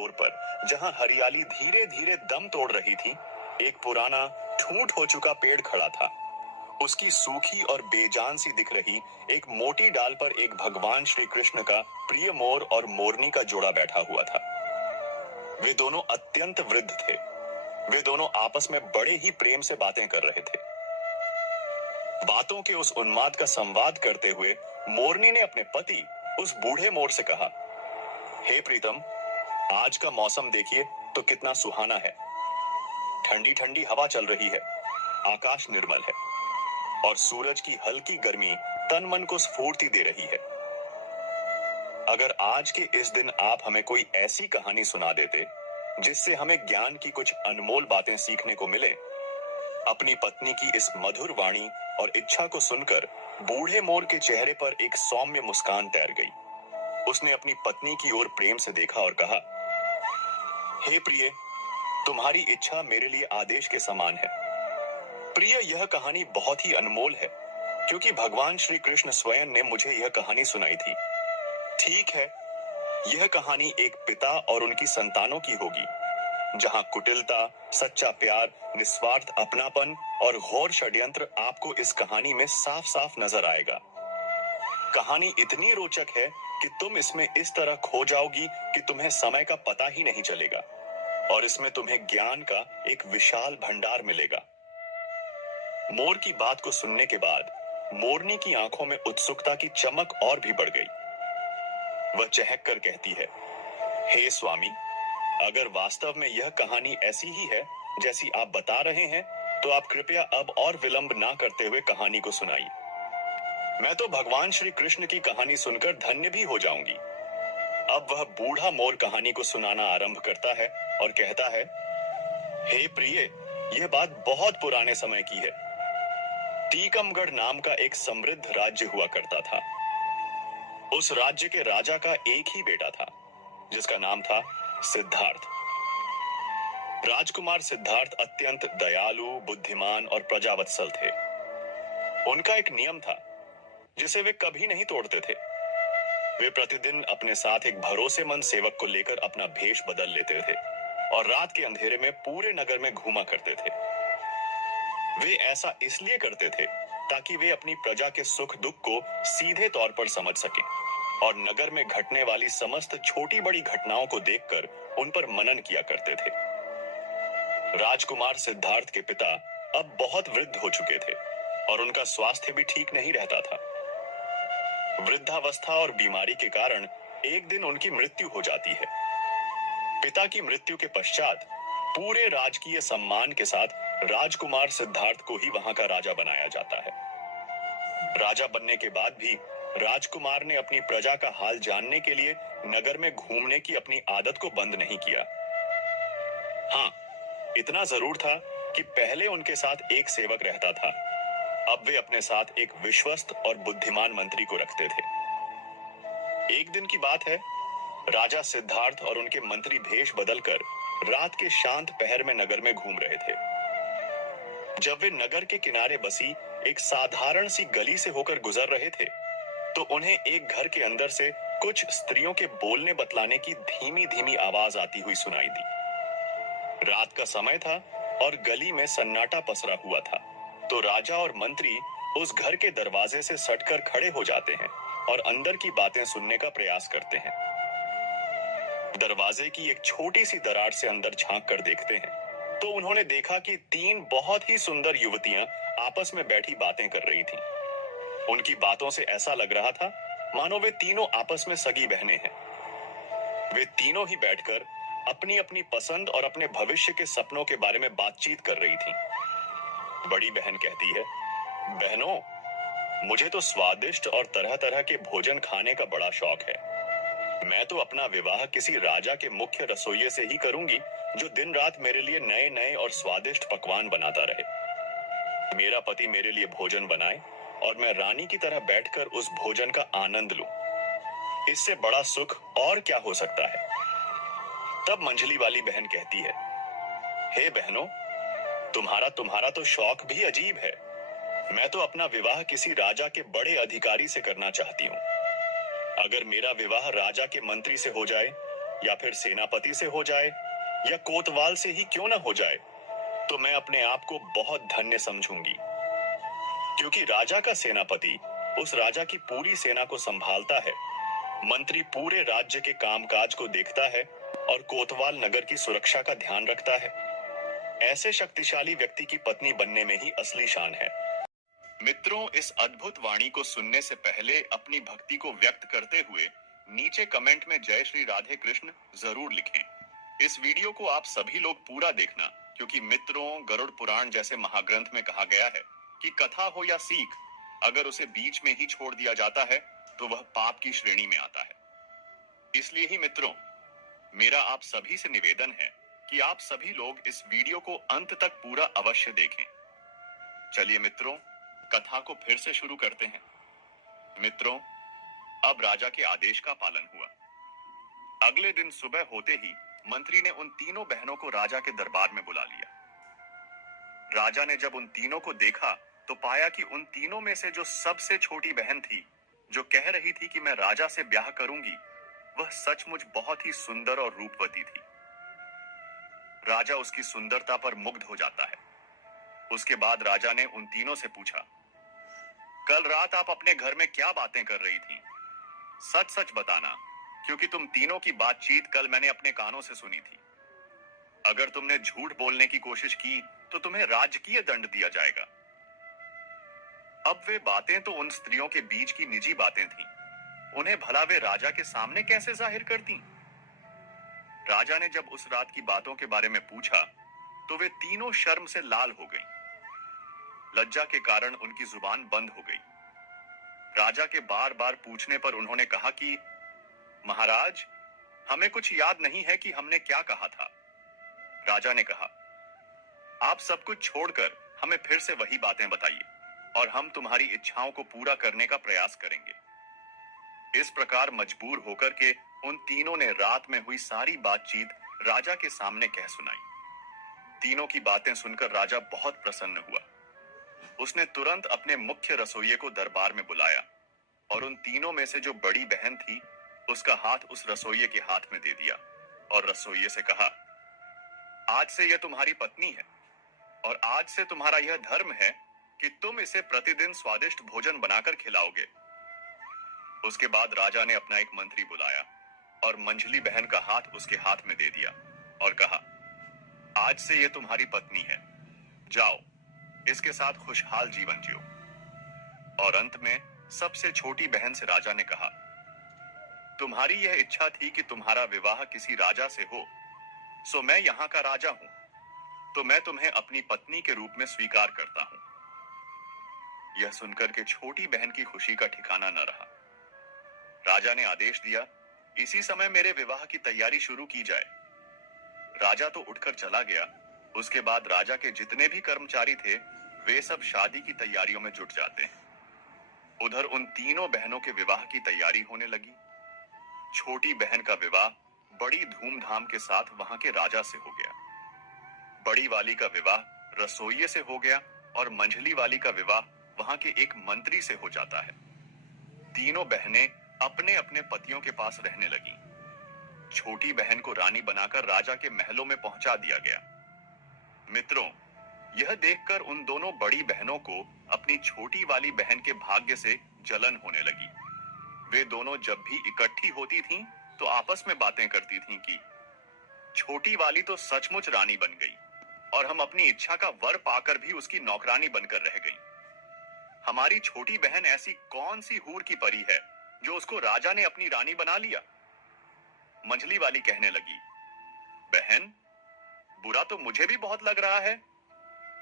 छोर पर, जहां हरियाली धीरे धीरे दम तोड़ रही थी, एक पुराना ठूंठ हो चुका पेड़ खड़ा था। उसकी सूखी और बेजान सी दिख रही एक मोटी डाल पर एक भगवान श्री कृष्ण का प्रिय मोर और मोरनी का जोड़ा बैठा हुआ था। वे दोनों अत्यंत वृद्ध थे। वे दोनों आपस में बड़े ही प्रेम से बातें कर रहे थे। बातों के उस उन्माद का संवाद करते हुए मोरनी ने अपने पति उस बूढ़े मोर से कहा, हे प्रीतम, आज का मौसम देखिए तो कितना सुहाना है। ठंडी ठंडी हवा चल रही है, आकाश निर्मल है और सूरज की हल्की गर्मी तन मन को स्फूर्ति दे रही है। अगर आज के इस दिन आप हमें कोई ऐसी कहानी सुना देते जिससे हमें ज्ञान की कुछ अनमोल बातें सीखने को मिले। अपनी पत्नी की इस मधुर वाणी और इच्छा को सुनकर बूढ़े मोर के चेहरे पर एक सौम्य मुस्कान तैर गई। उसने अपनी पत्नी की ओर प्रेम से देखा और कहा, हे प्रिय, तुम्हारी इच्छा मेरे लिए आदेश के समान है। प्रिय, यह कहानी बहुत ही अनमोल है क्योंकि भगवान श्री कृष्ण स्वयं ने मुझे यह कहानी सुनाई थी। ठीक है, यह कहानी एक पिता और उनकी संतानों की होगी, जहां कुटिलता, सच्चा प्यार, निस्वार्थ अपनापन और घोर षड्यंत्र आपको इस कहानी में साफ साफ नजर आएगा। कहानी इतनी रोचक है कि तुम इसमें इस तरह खो जाओगी कि तुम्हें समय का पता ही नहीं चलेगा और इसमें तुम्हें ज्ञान का एक विशाल भंडार मिलेगा। मोर की बात को सुनने के बाद मोरनी की आंखों में उत्सुकता की चमक और भी बढ़ गई। वह चहक कर कहती है, हे स्वामी, अगर वास्तव में यह कहानी ऐसी ही है जैसी आप बता रहे हैं, तो आप कृपया अब और विलंब ना करते हुए कहानी को सुनाइए। मैं तो भगवान श्री कृष्ण की कहानी सुनकर धन्य भी हो जाऊंगी। अब वह बूढ़ा मोर कहानी को सुनाना आरंभ करता है और कहता है, हे प्रिय, यह बात बहुत पुराने समय की है। टीकमगढ़ नाम का एक समृद्ध राज्य हुआ करता था। उस राज्य के राजा का एक ही बेटा था, जिसका नाम था सिद्धार्थ। राजकुमार सिद्धार्थ अत्यंत दयालु, बुद्धिमान और प्रजावत्सल थे। उनका एक नियम था जिसे वे कभी नहीं तोड़ते थे। वे प्रतिदिन अपने साथ एक भरोसेमंद सेवक को लेकर अपना भेष बदल लेते थे और रात के अंधेरे में पूरे नगर में घूमा करते थे। वे ऐसा इसलिए करते थे ताकि वे अपनी प्रजा के सुख दुख को सीधे तौर पर समझ सकें और नगर में घटने वाली समस्त छोटी बड़ी घटनाओं को देखकर उन पर मनन किया करते थे। राजकुमार सिद्धार्थ के पिता अब बहुत वृद्ध हो चुके थे और उनका स्वास्थ्य भी ठीक नहीं रहता था। वृद्धावस्था और बीमारी के कारण एक दिन उनकी मृत्यु हो जाती है। पिता की मृत्यु के पश्चात पूरे राजकीय सम्मान के साथ राजकुमार सिद्धार्थ को ही वहां का राजा बनाया जाता है। राजा बनने के बाद भी राजकुमार ने अपनी प्रजा का हाल जानने के लिए नगर में घूमने की अपनी आदत को बंद नहीं किया। हाँ, इतना जरूर था कि पहले उनके साथ एक सेवक रहता था। अब वे अपने साथ एक विश्वस्त और बुद्धिमान मंत्री को रखते थे। एक दिन की बात है, राजा सिद्धार्थ और उनके मंत्री भेष बदलकर रात के शांत पहर में नगर में घूम रहे थे। जब वे नगर के किनारे बसी एक साधारण सी गली से होकर गुजर रहे थे, तो उन्हें एक घर के अंदर से कुछ स्त्रियों के बोलने बतलाने की धीमी धीमी आवाज आती हुई सुनाई दी। रात का समय था और गली में सन्नाटा पसरा हुआ था, तो राजा और मंत्री उस घर के दरवाजे से सटकर खड़े हो जाते हैं और अंदर की बातें सुनने का प्रयास करते हैं। दरवाजे की एक छोटी सी दरार से अंदर झांक कर देखते हैं तो उन्होंने देखा कि तीन बहुत ही सुंदर युवतियां आपस में बैठी बातें कर रही थीं। उनकी बातों से ऐसा लग रहा था मानो वे तीनों आपस में सगी बहनें हैं। वे तीनों ही बैठकर अपनी अपनी पसंद और अपने भविष्य के सपनों के बारे में बातचीत कर रही थीं। बड़ी बहन कहती है, बहनों, मुझे तो स्वादिष्ट और तरह तरह के भोजन खाने का बड़ा शौक है। मैं तो अपना विवाह किसी राजा के मुख्य रसोइये से ही करूंगी, जो दिन रात मेरे लिए नए नए और स्वादिष्ट पकवान बनाता रहे। मेरा पति मेरे लिए भोजन बनाए और मैं रानी की तरह बैठकर उस भोजन का आनंद लूं। इससे बड़ा सुख और क्या हो सकता है। तब मंझली वाली बहन कहती है, हे बहनों, तुम्हारा तो शौक भी अजीब है। मैं तो अपना विवाह किसी राजा के बड़े अधिकारी से करना चाहती हूँ। अगर मेरा विवाह राजा के मंत्री से हो जाए या फिर सेनापति से हो जाए या कोतवाल से ही क्यों ना हो जाए, तो मैं अपने आप को बहुत धन्य समझूंगी, क्योंकि राजा का सेनापति उस राजा की पूरी सेना को संभालता है, मंत्री पूरे राज्य के कामकाज को देखता है और कोतवाल नगर की सुरक्षा का ध्यान रखता है। ऐसे शक्तिशाली व्यक्ति की पत्नी बनने में ही असली शान है। मित्रों, इस अद्भुत वाणी को सुनने से पहले अपनी भक्ति को व्यक्त करते हुए नीचे कमेंट में जय श्री राधे कृष्ण जरूर लिखें। इस वीडियो को आप सभी लोग पूरा देखना, क्योंकि मित्रों, गरुड़ पुराण जैसे महाग्रंथ में कहा गया है कि कथा हो या सीख, अगर उसे बीच में ही छोड़ दिया जाता है तो वह पाप की श्रेणी में आता है। इसलिए ही मित्रों, मेरा आप सभी से निवेदन है कि आप सभी लोग इस वीडियो को अंत तक पूरा अवश्य देखें। चलिए मित्रों, कथा को फिर से शुरू करते हैं। मित्रों, अब राजा के आदेश का पालन हुआ। अगले दिन सुबह होते ही मंत्री ने उन तीनों बहनों को राजा के दरबार में बुला लिया। राजा ने जब उन तीनों को देखा तो पाया कि उन तीनों में से जो सबसे छोटी बहन थी, जो कह रही थी कि मैं राजा से ब्याह करूंगी, वह सचमुच बहुत ही सुंदर और रूपवती थी। राजा उसकी सुंदरता पर मुग्ध हो जाता है। उसके बाद राजा ने उन तीनों से पूछा, कल रात आप अपने घर में क्या बातें कर रही थीं? सच सच बताना, क्योंकि तुम तीनों की बातचीत कल मैंने अपने कानों से सुनी थी। अगर तुमने झूठ बोलने की कोशिश की तो तुम्हें राजकीय दंड दिया जाएगा। अब वे बातें तो उन स्त्रियों के बीच की निजी बातें थीं। उन्हें भला वे राजा के सामने कैसे जाहिर करती? राजा ने जब उस रात की बातों के बारे में पूछा तो वे तीनों शर्म से लाल हो गईं। लज्जा के कारण उनकी जुबान बंद हो गई। राजा के बार बार पूछने पर उन्होंने कहा कि महाराज, हमें कुछ याद नहीं है कि हमने क्या कहा था। राजा ने कहा, आप सब कुछ छोड़कर हमें फिर से वही बातें बताइए और हम तुम्हारी इच्छाओं को पूरा करने का प्रयास करेंगे। इस प्रकार मजबूर होकर के उन तीनों ने रात में हुई सारी बातचीत राजा के सामने कह सुनाई। तीनों की बातें सुनकर राजा बहुत प्रसन्न हुआ। उसने तुरंत अपने मुख्य रसोइये को दरबार में बुलाया और उन तीनों में से जो बड़ी बहन थी, उसका हाथ उस रसोइये के हाथ में दे दिया और रसोइये से कहा, आज से यह तुम्हारी पत्नी है और आज से तुम्हारा यह धर्म है कि तुम इसे प्रतिदिन स्वादिष्ट भोजन बनाकर खिलाओगे। उसके बाद राजा ने अपना एक मंत्री बुलाया और मंझली बहन का हाथ उसके हाथ में दे दिया और कहा, आज से यह तुम्हारी पत्नी है, जाओ इसके साथ खुशहाल जीवन जियो। और अंत में सबसे छोटी बहन से राजा ने कहा, तुम्हारी यह इच्छा थी कि तुम्हारा विवाह किसी राजा से हो, सो मैं यहाँ का राजा हूं, तो मैं तुम्हें अपनी पत्नी के रूप में स्वीकार करता हूं। यह सुनकर के छोटी बहन की खुशी का ठिकाना न रहा। राजा ने आदेश दिया, इसी समय मेरे विवाह की तैयारी शुरू की जाए। राजा तो उठकर चला गया। उसके बाद राजा के जितने भी कर्मचारी थे, वे सब शादी की तैयारियों में जुट जाते हैं। उधर उन तीनों बहनों के विवाह की तैयारी होने लगी। छोटी बहन का विवाह बड़ी धूमधाम के साथ वहां के राजा से हो गया। बड़ी वाली का विवाह रसोइये से हो गया और मंझली वाली का विवाह वहां के एक मंत्री से हो जाता है। तीनों बहनें अपने अपने पतियों के पास रहने लगी। छोटी बहन को रानी बनाकर राजा के महलों में पहुंचा दिया गया। मित्रों, यह देखकर उन दोनों बड़ी बहनों को अपनी छोटी वाली बहन के भाग्य से जलन होने लगी। वे दोनों जब भी इकट्ठी होती थीं, तो आपस में बातें करती थीं कि छोटी वाली तो सचमुच रानी बन गई और हम अपनी इच्छा का वर पाकर भी उसकी नौकरानी बनकर रह गई। हमारी छोटी बहन ऐसी कौन सी हूर की परी है जो उसको राजा ने अपनी रानी बना लिया। मंझली वाली कहने लगी, बहन, बुरा तो मुझे भी बहुत लग रहा है।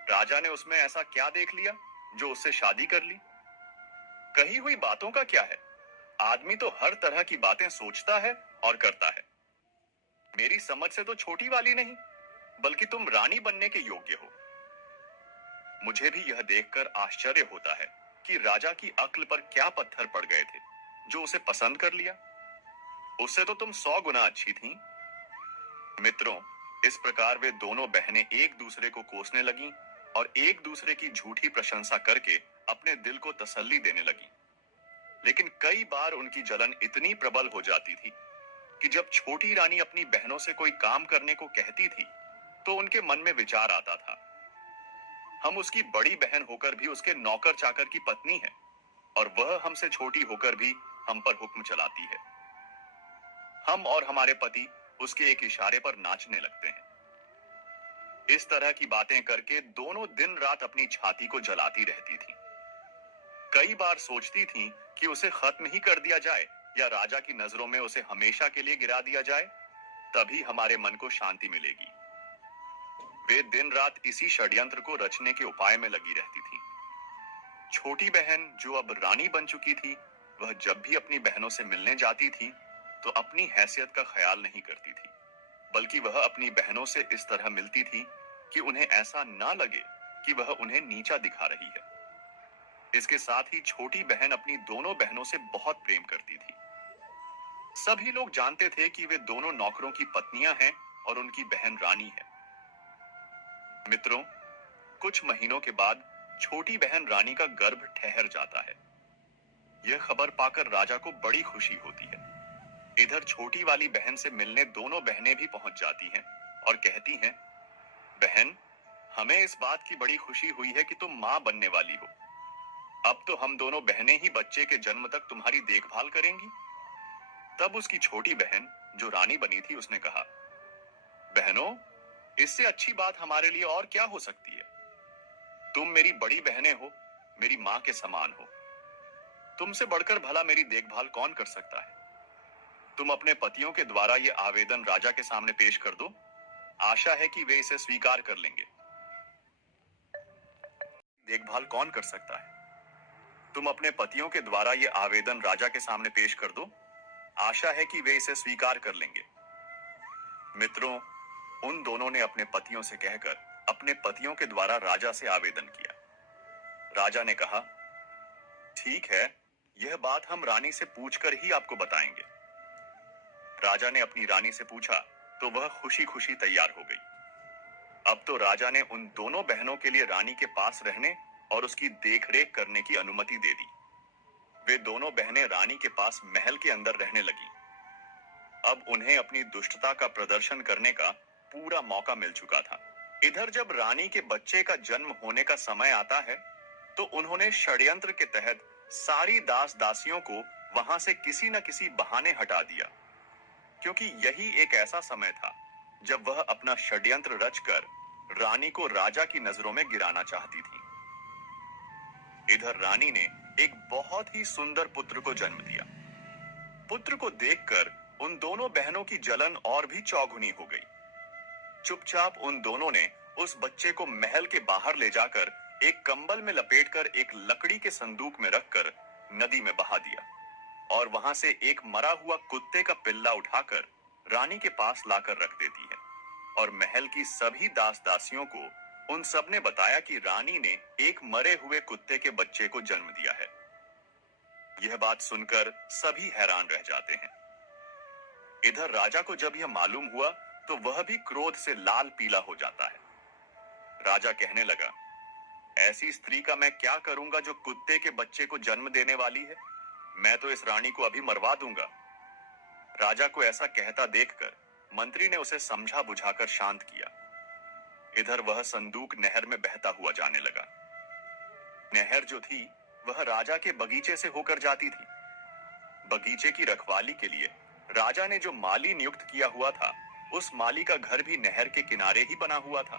राजा ने उसमें ऐसा क्या देख लिया जो उससे शादी कर ली। कही हुई बातों का क्या है, आदमी तो हर तरह की बातें सोचता है और करता है। मेरी समझ से तो छोटी वाली नहीं, बल्कि तुम रानी बनने के योग्य हो। मुझे भी यह देखकर आश्चर्य होता है कि राजा की अक्ल पर क्या पत्थर पड़ गए थे जो उसे पसंद कर लिया। उससे तो तुम 100 गुना अच्छी थीं। मित्रों, इस प्रकार वे दोनों बहनें एक दूसरे को कोसने लगीं और एक दूसरे की झूठी प्रशंसा करके अपने दिल को तसल्ली देने लगीं। लेकिन कई बार उनकी जलन इतनी प्रबल हो जाती थी कि जब छोटी रानी अपनी बहनों से कोई काम करने को कहती थी तो उनके मन में विचार आता था, हम उसकी बड़ी बहन होकर भी उसके नौकर चाकर की पत्नी है और वह हमसे छोटी होकर भी हम पर हुक्म चलाती है। हम और हमारे पति उसके एक इशारे पर नाचने लगते हैं। इस तरह की बातें करके दोनों दिन रात अपनी छाती को जलाती रहती थी। कई बार सोचती थी कि उसे खत्म ही कर दिया जाए या राजा की नजरों में उसे हमेशा के लिए गिरा दिया जाए, तभी हमारे मन को शांति मिलेगी। वे दिन रात इसी षड्यंत्र को रचने के उपाय में लगी रहती थी। छोटी बहन जो अब रानी बन चुकी थी, वह जब भी अपनी बहनों से मिलने जाती थी तो अपनी हैसियत का ख्याल नहीं करती थी, बल्कि वह अपनी बहनों से इस तरह मिलती थी कि उन्हें ऐसा ना लगे कि वह उन्हें नीचा दिखा रही है। इसके साथ ही छोटी बहन अपनी दोनों बहनों से बहुत प्रेम करती थी। सभी लोग जानते थे कि वे दोनों नौकरों की पत्नियां हैं और उनकी बहन रानी है। मित्रों, कुछ महीनों के बाद छोटी बहन रानी का गर्भ ठहर जाता है। यह खबर पाकर राजा को बड़ी खुशी होती है। इधर छोटी वाली बहन से मिलने दोनों बहनें भी पहुंच जाती हैं और कहती हैं, बहन, हमें इस बात की बड़ी खुशी हुई है कि तुम मां बनने वाली हो। अब तो हम दोनों बहनें ही बच्चे के जन्म तक तुम्हारी देखभाल करेंगी। तब उसकी छोटी बहन जो रानी बनी थी उसने कहा, बहनों, इससे अच्छी बात हमारे लिए और क्या हो सकती है। तुम मेरी बड़ी बहनें हो, मेरी मां के समान हो। तुमसे बढ़कर भला मेरी देखभाल कौन कर सकता है। तुम अपने पतियों के द्वारा यह आवेदन राजा के सामने पेश कर दो। आशा है कि वे इसे स्वीकार कर लेंगे। देखभाल कौन कर सकता है। तुम अपने पतियों के द्वारा यह आवेदन राजा के सामने पेश कर दो। आशा है कि वे इसे स्वीकार कर लेंगे। मित्रों, उन दोनों ने अपने पतियों से कहकर अपने पतियों के द्वारा राजा से आवेदन किया। राजा ने कहा, ठीक है, यह बात हम रानी से पूछकर ही आपको बताएंगे। राजा ने अपनी रानी से पूछा तो वह खुशी खुशी तैयार हो गई। अब तो राजा ने उन दोनों बहनों के लिए रानी के पास रहने और उसकी देखरेख करने की अनुमति दे दी। वे दोनों बहनें रानी के पास महल के अंदर रहने लगी। अब उन्हें अपनी दुष्टता का प्रदर्शन करने का पूरा मौका मिल चुका था। इधर जब रानी के बच्चे का जन्म होने का समय आता है तो उन्होंने षड्यंत्र के तहत सारी दास दासियों को वहां से किसी न किसी बहाने हटा दिया, क्योंकि यही एक ऐसा समय था जब वह अपना षड्यंत्र रचकर रानी को राजा की नजरों में गिराना चाहती थी। इधर रानी ने एक बहुत ही सुंदर पुत्र को जन्म दिया। पुत्र को देखकर उन दोनों बहनों की जलन और भी चौगुनी हो गई। चुपचाप उन दोनों ने उस बच्चे को महल के बाहर ले जाकर एक कंबल में लपेटकर एक लकड़ी के संदूक में रखकर नदी में बहा दिया और वहां से एक मरा हुआ कुत्ते का पिल्ला उठाकर रानी के पास लाकर रख देती है। और महल की सभी दास दासियों को उन सब ने बताया कि रानी ने एक मरे हुए कुत्ते के बच्चे को जन्म दिया है। यह बात सुनकर सभी हैरान रह जाते हैं। इधर राजा को जब यह मालूम हुआ तो वह भी क्रोध से लाल पीला हो जाता है। राजा कहने लगा, ऐसी स्त्री का मैं क्या करूंगा जो कुत्ते के बच्चे को जन्म देने वाली है। मैं तो इस रानी को अभी मरवा दूंगा। राजा को ऐसा कहता देखकर मंत्री ने उसे समझा बुझाकर शांत किया। इधर वह संदूक नहर में बहता हुआ जाने लगा। नहर जो थी वह राजा के बगीचे से होकर जाती थी। बगीचे की रखवाली के लिए राजा ने जो माली नियुक्त किया हुआ था, उस माली का घर भी नहर के किनारे ही बना हुआ था।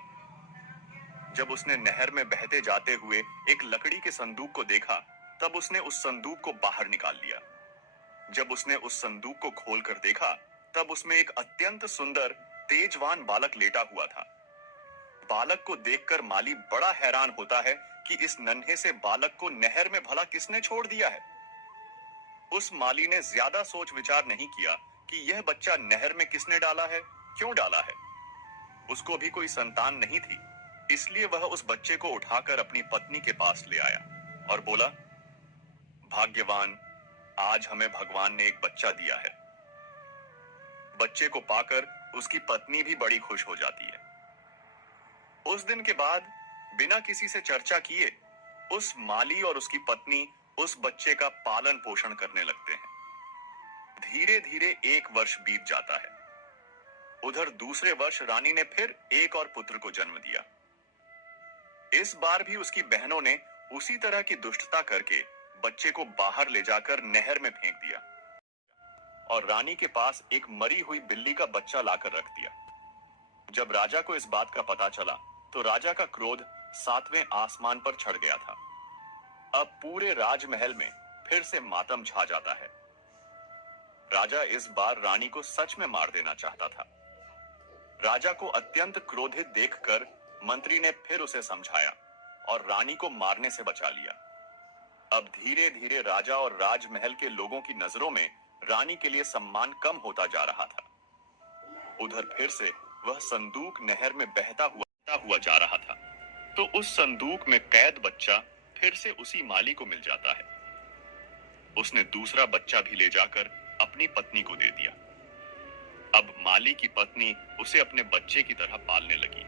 जब उसने नहर में बहते जाते हुए एक लकड़ी के संदूक को देखा, तब उसने उस संदूक को बाहर निकाल लिया। जब उसने उस संदूक को खोलकर देखा, तब उसमें एक अत्यंत सुंदर तेजवान बालक लेटा हुआ था। बालक को देखकर माली बड़ा हैरान होता है कि इस नन्हे से बालक को नहर में भला किसने छोड़ दिया है। उस माली ने ज्यादा सोच विचार नहीं किया कि यह बच्चा नहर में किसने डाला है, क्यों डाला है। उसको भी कोई संतान नहीं थी, इसलिए वह उस बच्चे को उठाकर अपनी पत्नी के पास ले आया और बोला, भाग्यवान, आज हमें भगवान ने एक बच्चा दिया है। बच्चे को पाकर उसकी पत्नी भी बड़ी खुश हो जाती है। उस दिन के बाद बिना किसी से चर्चा किए उस माली और उसकी पत्नी उस बच्चे का पालन पोषण करने लगते हैं। धीरे धीरे एक वर्ष बीत जाता है। उधर दूसरे वर्ष रानी ने फिर एक और पुत्र को जन्म दिया। इस बार भी उसकी बहनों ने उसी तरह की दुष्टता करके बच्चे को बाहर ले जाकर नहर में फेंक दिया और रानी के पास एक मरी हुई बिल्ली का बच्चा लाकर रख दिया। जब राजा को इस बात का पता चला तो राजा का क्रोध सातवें आसमान पर चढ़ गया था। अब पूरे राजमहल में फिर से मातम छा जाता है। राजा इस बार रानी को सच में मार देना चाहता था। राजा को अत्यंत क्रोधित देखकर मंत्री ने फिर उसे समझाया और रानी को मारने से बचा लिया। अब धीरे धीरे राजा और राजमहल के लोगों की नजरों में रानी के लिए सम्मान कम होता जा रहा था। उधर फिर से वह संदूक नहर में बहता हुआ जा रहा था तो उस संदूक में कैद बच्चा फिर से उसी माली को मिल जाता है। उसने दूसरा बच्चा भी ले जाकर अपनी पत्नी को दे दिया। अब माली की पत्नी उसे अपने बच्चे की तरह पालने लगी।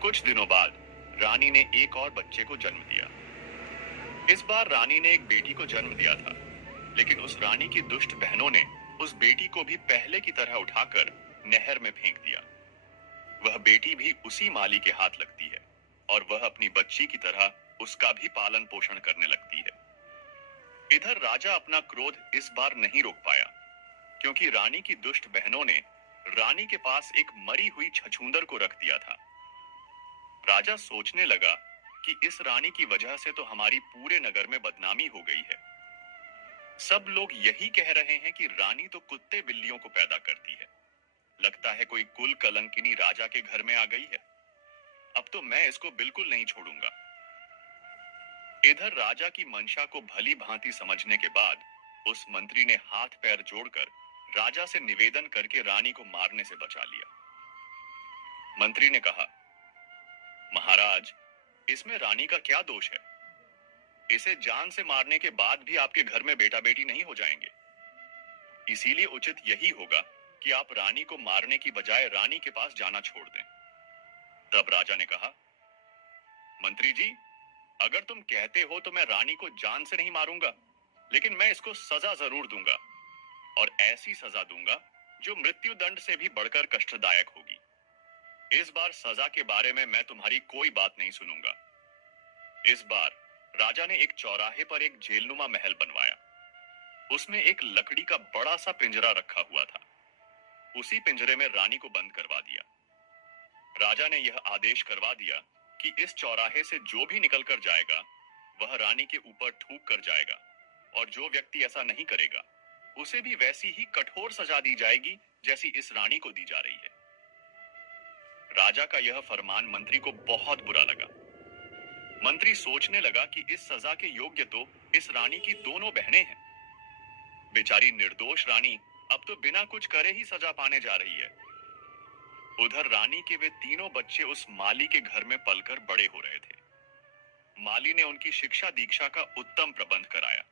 कुछ दिनों बाद रानी ने एक और बच्चे को जन्म दिया। इस बार रानी ने एक बेटी को जन्म दिया था, लेकिन उस रानी की दुष्ट बहनों ने उस बेटी को भी पहले की तरह उठाकर नहर में फेंक दिया। वह बेटी भी उसी माली के हाथ लगती है और वह अपनी बच्ची की तरह उसका भी पालन पोषण करने लगती है। इधर राजा अपना क्रोध इस बार नहीं रोक पाया, क्योंकि रानी की दुष्ट बहनों ने रानी के पास एक मरी हुई छछूंदर को रख दिया था। राजा सोचने लगा कि इस रानी की वजह से तो हमारी पूरे नगर में बदनामी हो गई है। सब लोग यही कह रहे हैं कि रानी तो कुत्ते बिल्लियों को पैदा करती है। लगता है कोई कुल कलंकिनी राजा के घर में आ गई है। अब तो मैं इसको बिल्कुल नहीं छोड़ूंगा। इधर राजा की मंशा को भली भांति समझने के बाद उस मंत्री ने हाथ पैर जोड़कर राजा से निवेदन करके रानी को मारने से बचा लिया। मंत्री ने कहा, महाराज, इसमें रानी का क्या दोष है? इसे जान से मारने के बाद भी आपके घर में बेटा बेटी नहीं हो जाएंगे। इसीलिए उचित यही होगा कि आप रानी को मारने की बजाय रानी के पास जाना छोड़ दें। तब राजा ने कहा, मंत्री जी, अगर तुम कहते हो तो मैं रानी को जान से नहीं मारूंगा, लेकिन मैं इसको सजा जरूर दूंगा, और ऐसी सजा दूंगा जो मृत्यु दंड से भी बढ़कर कष्टदायक होगी। इस बार सजा के बारे में मैं तुम्हारी कोई बात नहीं सुनूंगा। इस बार राजा ने एक चौराहे पर एक जेलनुमा महल बनवाया। उसमें एक लकड़ी का बड़ा सा पिंजरा रखा हुआ था। उसी पिंजरे में रानी को बंद करवा दिया। राजा ने यह आदेश करवा दिया कि इस चौराहे से जो भी निकल कर जाएगा वह रानी के ऊपर थूक कर जाएगा, और जो व्यक्ति ऐसा नहीं करेगा उसे भी वैसी ही कठोर सजा दी जाएगी जैसी इस रानी को दी जा रही है। राजा का यह फरमान मंत्री को बहुत बुरा लगा। मंत्री सोचने लगा कि इस सजा के योग्य तो इस रानी की दोनों बहनें हैं। बेचारी निर्दोष रानी अब तो बिना कुछ करे ही सजा पाने जा रही है। उधर रानी के वे तीनों बच्चे उस माली के घर में पलकर बड़े हो रहे थे। माली ने उनकी शिक्षा दीक्षा का उत्तम प्रबंध कराया।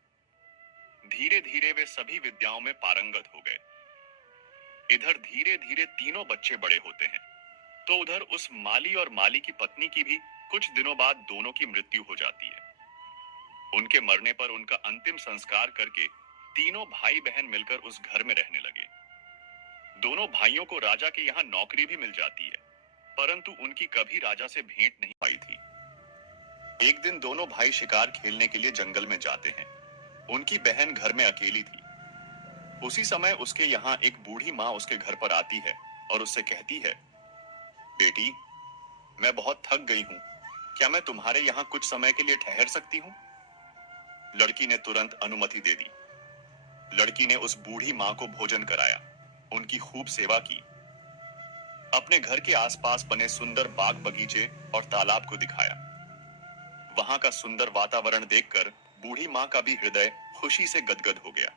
धीरे धीरे वे सभी विद्याओं में पारंगत हो गए। इधर धीरे धीरे तीनों बच्चे बड़े होते हैं तो उधर उस माली और माली की पत्नी की भी कुछ दिनों बाद दोनों की मृत्यु हो जाती है। उनके मरने पर उनका अंतिम संस्कार करके तीनों भाई बहन मिलकर उस घर में रहने लगे। दोनों भाइयों को राजा के यहाँ नौकरी भी मिल जाती है, परंतु उनकी कभी राजा से भेंट नहीं पाई थी। एक दिन दोनों भाई शिकार खेलने के लिए जंगल में जाते हैं। उनकी बहन घर में अकेली थी। उसी समय उसके यहाँ एक बूढ़ी माँ उसके घर पर आती है और उससे कहती है, बेटी, मैं बहुत थक गई हूँ, क्या मैं तुम्हारे यहाँ कुछ समय के लिए ठहर सकती हूँ? लड़की ने तुरंत अनुमति दे दी। लड़की ने उस बूढ़ी माँ को भोजन कराया, उनकी खूब सेवा की, अपने घर के आसपास बने सुंदर बाग बगीचे और तालाब को दिखाया। वहां का सुंदर वातावरण देखकर बूढ़ी माँ का भी हृदय खुशी से गदगद हो गया।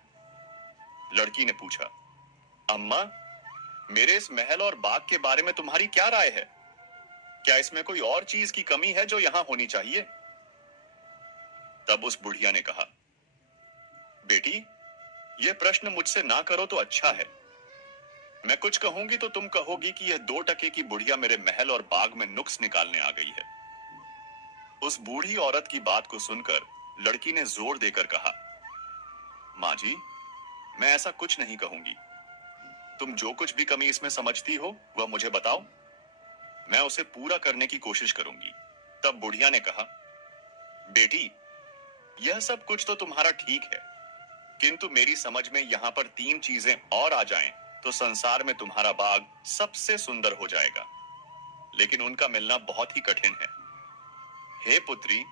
लड़की ने पूछा, अम्मा, मेरे इस महल और बाग के बारे में तुम्हारी क्या राय है? क्या इसमें कोई और चीज की कमी है जो यहाँ होनी चाहिए? तब उस बुढ़िया ने कहा, बेटी, यह प्रश्न मुझसे ना करो तो अच्छा है। मैं कुछ कहूंगी तो तुम कहोगी कि यह 2 टके की बुढ़िया मेरे महल और बाग में नुक्स निकालने आ गई है। उस बूढ़ी औरत की बात को सुनकर लड़की ने जोर देकर कहा, माँ जी, मैं ऐसा कुछ नहीं कहूंगी। तुम जो कुछ भी कमी इसमें समझती हो वह मुझे बताओ, मैं उसे पूरा करने की कोशिश करूंगी। तब बुढ़िया ने कहा, बेटी, यह सब कुछ तो तुम्हारा ठीक है, किंतु मेरी समझ में यहाँ पर 3 चीजें और आ जाएं तो संसार में तुम्हारा बाग सबसे सुंदर हो जाएगा, लेकिन उनका मिलना बहुत ही कठिन है। हे पुत्री,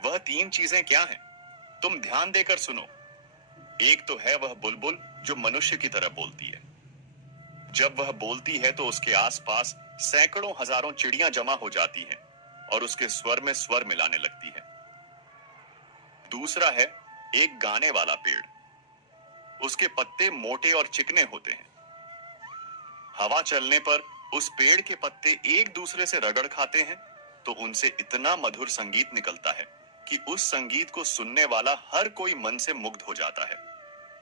वह 3 चीजें क्या हैं? तुम ध्यान देकर सुनो। एक तो है वह बुलबुल जो मनुष्य की तरह बोलती है। जब वह बोलती है तो उसके आसपास सैकड़ों हजारों चिड़ियां जमा हो जाती हैं और उसके स्वर में स्वर मिलाने लगती है। दूसरा है एक गाने वाला पेड़। उसके पत्ते मोटे और चिकने होते हैं। हवा चलने पर उस पेड़ के पत्ते एक दूसरे से रगड़ खाते हैं तो उनसे इतना मधुर संगीत निकलता है कि उस संगीत को सुनने वाला हर कोई मन से मुग्ध हो जाता है।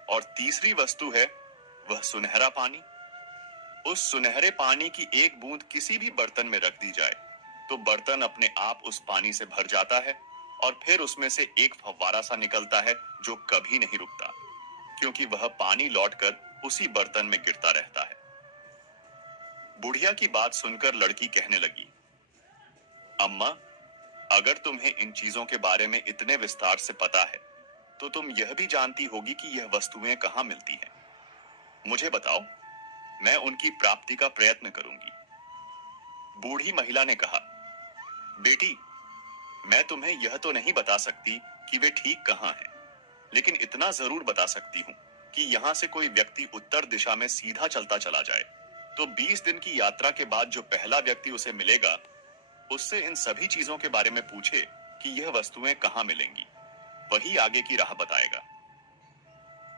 और तीसरी वस्तु है वह सुनहरा पानी। उस सुनहरे पानी की एक बूंद किसी भी बर्तन में रख दी जाए तो बर्तन अपने आप उस पानी से भर जाता है और फिर उसमें से एक फव्वारा सा निकलता है जो कभी नहीं रुकता, क्योंकि वह पानी लौटकर उसी बर्तन में गिरता रहता है। बुढ़िया की बात सुनकर लड़की कहने लगी, अम्मा, अगर तुम्हें इन चीजों के बारे में इतने विस्तार से पता है तो तुम यह भी जानती होगी कि यह वस्तुएं कहाँ मिलती हैं। मुझे बताओ, मैं उनकी प्राप्ति का प्रयत्न करूंगी। बूढ़ी महिला ने कहा, बेटी, मैं तुम्हें यह तो नहीं बता सकती कि वे ठीक कहाँ हैं, लेकिन इतना जरूर बता सकती हूँ कि यहाँ से कोई व्यक्ति उत्तर दिशा में सीधा चलता चला जाए तो 20 दिन की यात्रा के बाद जो पहला व्यक्ति उसे मिलेगा उससे इन सभी चीजों के बारे में पूछे कि यह वस्तुएं कहाँ मिलेंगी, वही आगे की राह बताएगा।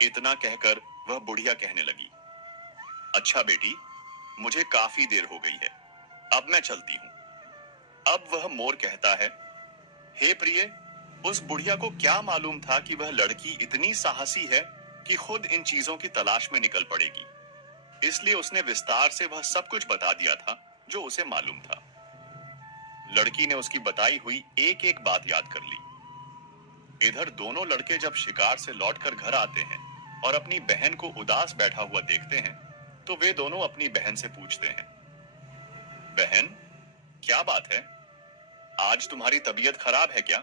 इतना कहकर वह बुढ़िया कहने लगी, अच्छा बेटी, मुझे काफी देर हो गई है, अब मैं चलती हूँ। अब वह मोर कहता है, हे प्रिय, उस बुढ़िया को क्या मालूम था कि वह लड़की इतनी साहसी है कि खुद इन चीजों की तलाश में निकल पड़ेगी, इसलिए उसने विस्तार से वह सब कुछ बता दिया था जो उसे मालूम था। लड़की ने उसकी बताई हुई एक एक बात याद कर ली। इधर दोनों लड़के जब शिकार से लौटकर घर आते हैं और अपनी बहन को उदास बैठा हुआ देखते हैं तो वे दोनों अपनी बहन से पूछते हैं, बहन, क्या बात है? आज तुम्हारी तबीयत खराब है क्या,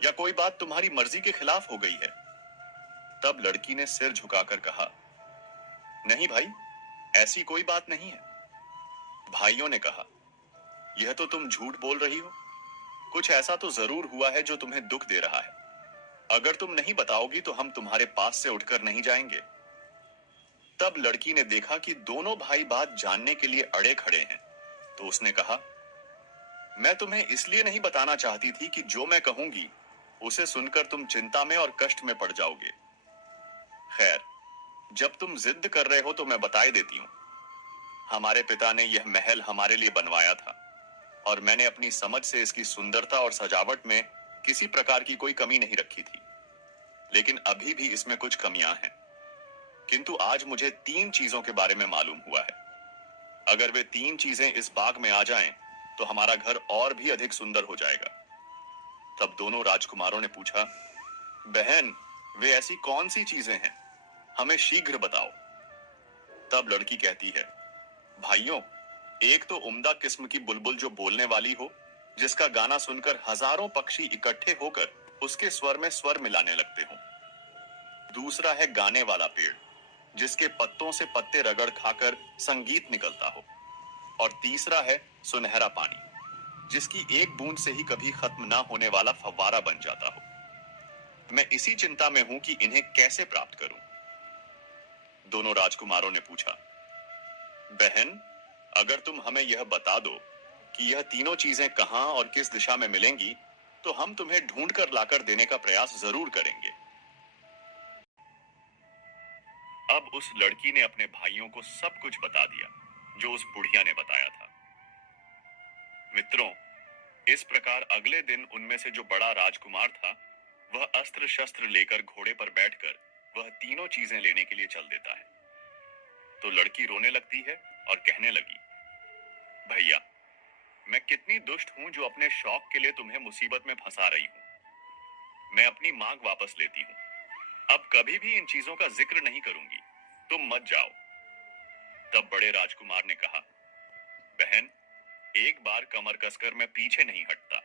या कोई बात तुम्हारी मर्जी के खिलाफ हो गई है? तब लड़की ने सिर झुकाकर कहा, नहीं भाई, ऐसी कोई बात नहीं है। भाइयों ने कहा, यह तो तुम झूठ बोल रही हो, कुछ ऐसा तो जरूर हुआ है जो तुम्हें दुख दे रहा है। अगर तुम नहीं बताओगी तो हम तुम्हारे पास से उठकर नहीं जाएंगे। तब लड़की ने देखा कि दोनों भाई बात जानने के लिए अड़े खड़े हैं, तो उसने कहा, मैं तुम्हें इसलिए नहीं बताना चाहती थी कि जो मैं कहूंगी उसे सुनकर तुम चिंता में और कष्ट में पड़ जाओगे। खैर, जब तुम जिद कर रहे हो तो मैं बता ही देती हूँ। हमारे पिता ने यह महल हमारे लिए बनवाया था और मैंने अपनी समझ से इसकी सुंदरता और सजावट में किसी प्रकार की कोई कमी नहीं रखी थी, लेकिन अभी भी इसमें कुछ कमियां हैं। किंतु आज मुझे 3 चीजों के बारे में मालूम हुआ है। अगर वे 3 चीजें इस बाग में आ जाएं, तो हमारा घर और भी अधिक सुंदर हो जाएगा। तब दोनों राजकुमारों ने पूछा, बहन, वे ऐसी कौन सी चीजें हैं, हमें शीघ्र बताओ। तब लड़की कहती है, भाइयों, एक तो उम्दा किस्म की बुलबुल जो बोलने वाली हो, जिसका गाना सुनकर हजारों पक्षी इकट्ठे होकर उसके स्वर में स्वर मिलाने लगते हो। दूसरा है गाने वाला पेड़, जिसके पत्तों से पत्ते रगड़ खाकर संगीत निकलता हो। और तीसरा है सुनहरा पानी, जिसकी एक बूंद से ही कभी खत्म ना होने वाला फव्वारा बन जाता हो। मैं इसी चिंता में हूं कि इन्हें कैसे प्राप्त करूं। दोनों राजकुमारों ने पूछा, बहन, अगर तुम हमें यह बता दो कि यह तीनों चीजें कहां और किस दिशा में मिलेंगी, तो हम तुम्हें ढूंढ कर लाकर देने का प्रयास जरूर करेंगे। अब उस लड़की ने अपने भाइयों को सब कुछ बता दिया जो उस बुढ़िया ने बताया था। मित्रों, इस प्रकार अगले दिन उनमें से जो बड़ा राजकुमार था वह अस्त्र शस्त्र लेकर घोड़े पर बैठकर वह तीनों चीजें लेने के लिए चल देता है। तो लड़की रोने लगती है और कहने लगी, भैया, मैं कितनी दुष्ट हूं जो अपने शौक के लिए तुम्हें मुसीबत में फंसा रही हूं। मैं अपनी मांग वापस लेती हूं। अब कभी भी इन चीजों का जिक्र नहीं करूंगी, तुम मत जाओ। तब बड़े राजकुमार ने कहा, बहन, एक बार कमर कसकर मैं पीछे नहीं हटता।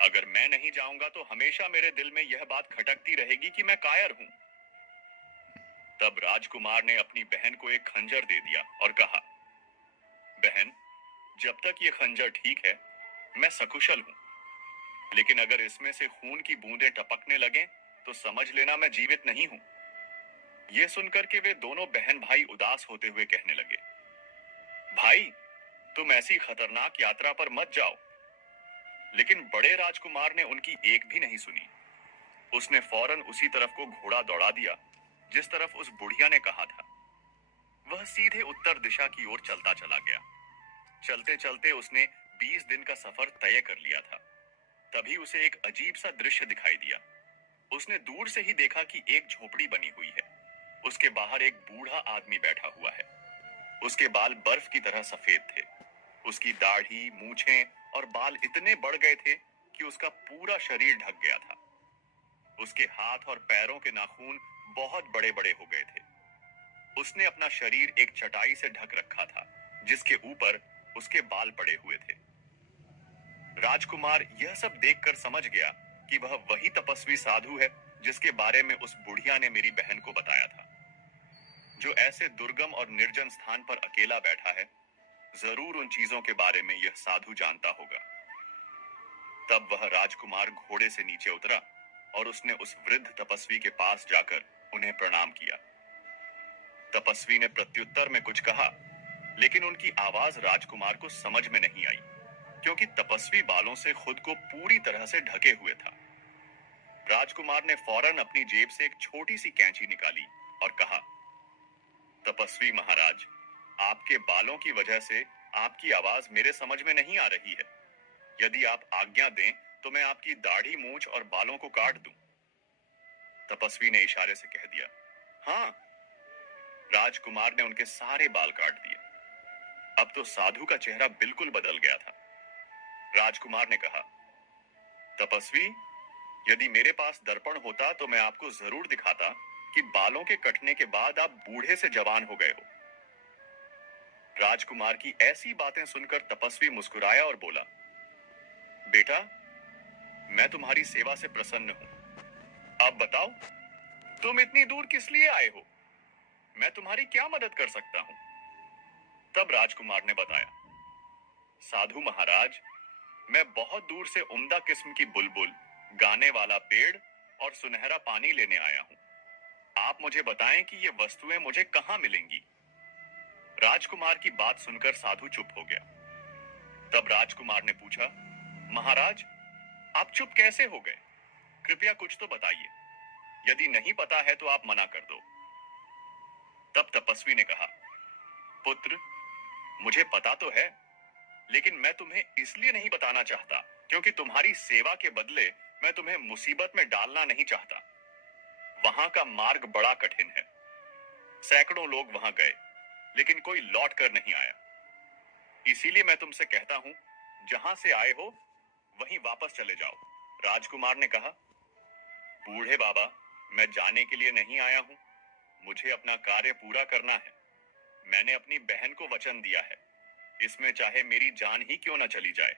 अगर मैं नहीं जाऊंगा तो हमेशा मेरे दिल में यह बात खटकती रहेगी कि मैं कायर हूं। तब राजकुमार ने अपनी बहन को एक खंजर दे दिया और कहा, बहन, जब तक ये खंजर ठीक है, मैं सकुशल हूं, लेकिन अगर इसमें से खून की बूंदें टपकने लगें तो समझ लेना मैं जीवित नहीं हूं। ये सुनकर के वे दोनों बहन भाई उदास होते हुए कहने लगे, भाई, तुम ऐसी खतरनाक यात्रा पर मत जाओ। लेकिन बड़े राजकुमार ने उनकी एक भी नहीं सुनी। उसने फौरन उसी तरफ को घोड़ा दौड़ा दिया जिस तरफ उस बुढ़िया ने कहा था। वह सीधे उत्तर दिशा की ओर चलता चला गया। चलते चलते उसने 20 दिन का सफर तय कर लिया था। तभी उसे एक अजीब सा दृश्य दिखाई दिया। उसने दूर से ही देखा कि एक झोपड़ी बनी हुई है। उसके बाहर एक बूढ़ा आदमी बैठा हुआ है। उसके बाल बर्फ की तरह सफेद थे। उसकी दाढ़ी, मूछें और बाल इतने बढ़ गए थे कि उसका पूरा शरीर ढक गया था। उसके हाथ और पैरों के नाखून बहुत बड़े बड़े हो गए थे। उसने अपना शरीर एक चटाई से ढक रखा था जिसके ऊपर उसके बाल पड़े हुए थे। राजकुमार यह सब देखकर समझ गया कि वह वही तपस्वी साधु है जिसके बारे में उस बुढ़िया ने मेरी बहन को बताया था। जो ऐसे दुर्गम और निर्जन स्थान पर अकेला बैठा है, जरूर उन चीजों के बारे में यह साधु जानता होगा। तब वह राजकुमार घोड़े से नीचे उतरा और उसने उस वृद्ध तपस्वी के पास जाकर उन्हें प्रणाम किया। तपस्वी ने प्रत्युत्तर में कुछ कहा, लेकिन उनकी आवाज राजकुमार को समझ में नहीं आई, क्योंकि तपस्वी बालों से खुद को पूरी तरह से ढके हुए था। राजकुमार ने फौरन अपनी जेब से एक छोटी सी कैंची निकाली और कहा, तपस्वी महाराज, आपके बालों की वजह से आपकी आवाज मेरे समझ में नहीं आ रही है। यदि आप आज्ञा दें तो मैं आपकी दाढ़ी, मूछ और बालों को काट दूं। तपस्वी ने इशारे से कह दिया, हाँ। राजकुमार ने उनके सारे बाल काट दिए। अब तो साधु का चेहरा बिल्कुल बदल गया था। राजकुमार ने कहा, तपस्वी, यदि मेरे पास दर्पण होता तो मैं आपको जरूर दिखाता कि बालों के कटने के बाद आप बूढ़े से जवान हो गए हो। राजकुमार की ऐसी बातें सुनकर तपस्वी मुस्कुराया और बोला, बेटा, मैं तुम्हारी सेवा से प्रसन्न हूं। अब बताओ, तुम इतनी दूर किस लिए आए हो? मैं तुम्हारी क्या मदद कर सकता हूं? तब राजकुमार ने बताया, साधु महाराज, मैं बहुत दूर से उम्दा किस्म की बुलबुल, गाने वाला पेड़ और सुनहरा पानी लेने आया हूं। आप मुझे बताएं कि ये वस्तुएं मुझे कहां मिलेंगी। राजकुमार की बात सुनकर साधु चुप हो गया। तब राजकुमार ने पूछा, महाराज, आप चुप कैसे हो गए? कृपया कुछ तो बताइए। यदि नहीं पता है तो आप मना कर दो। तब तपस्वी ने कहा, पुत्र, मुझे पता तो है, लेकिन मैं तुम्हें इसलिए नहीं बताना चाहता क्योंकि तुम्हारी सेवा के बदले मैं तुम्हें मुसीबत में डालना नहीं चाहता। वहां का मार्ग बड़ा कठिन है। सैकड़ों लोग वहां गए, लेकिन कोई लौट कर नहीं आया। इसीलिए मैं तुमसे कहता हूं, जहां से आए हो वहीं वापस चले जाओ। राजकुमार ने कहा, बूढ़े बाबा, मैं जाने के लिए नहीं आया हूं। मुझे अपना कार्य पूरा करना है। मैंने अपनी बहन को वचन दिया है, इसमें चाहे मेरी जान ही क्यों न चली जाए।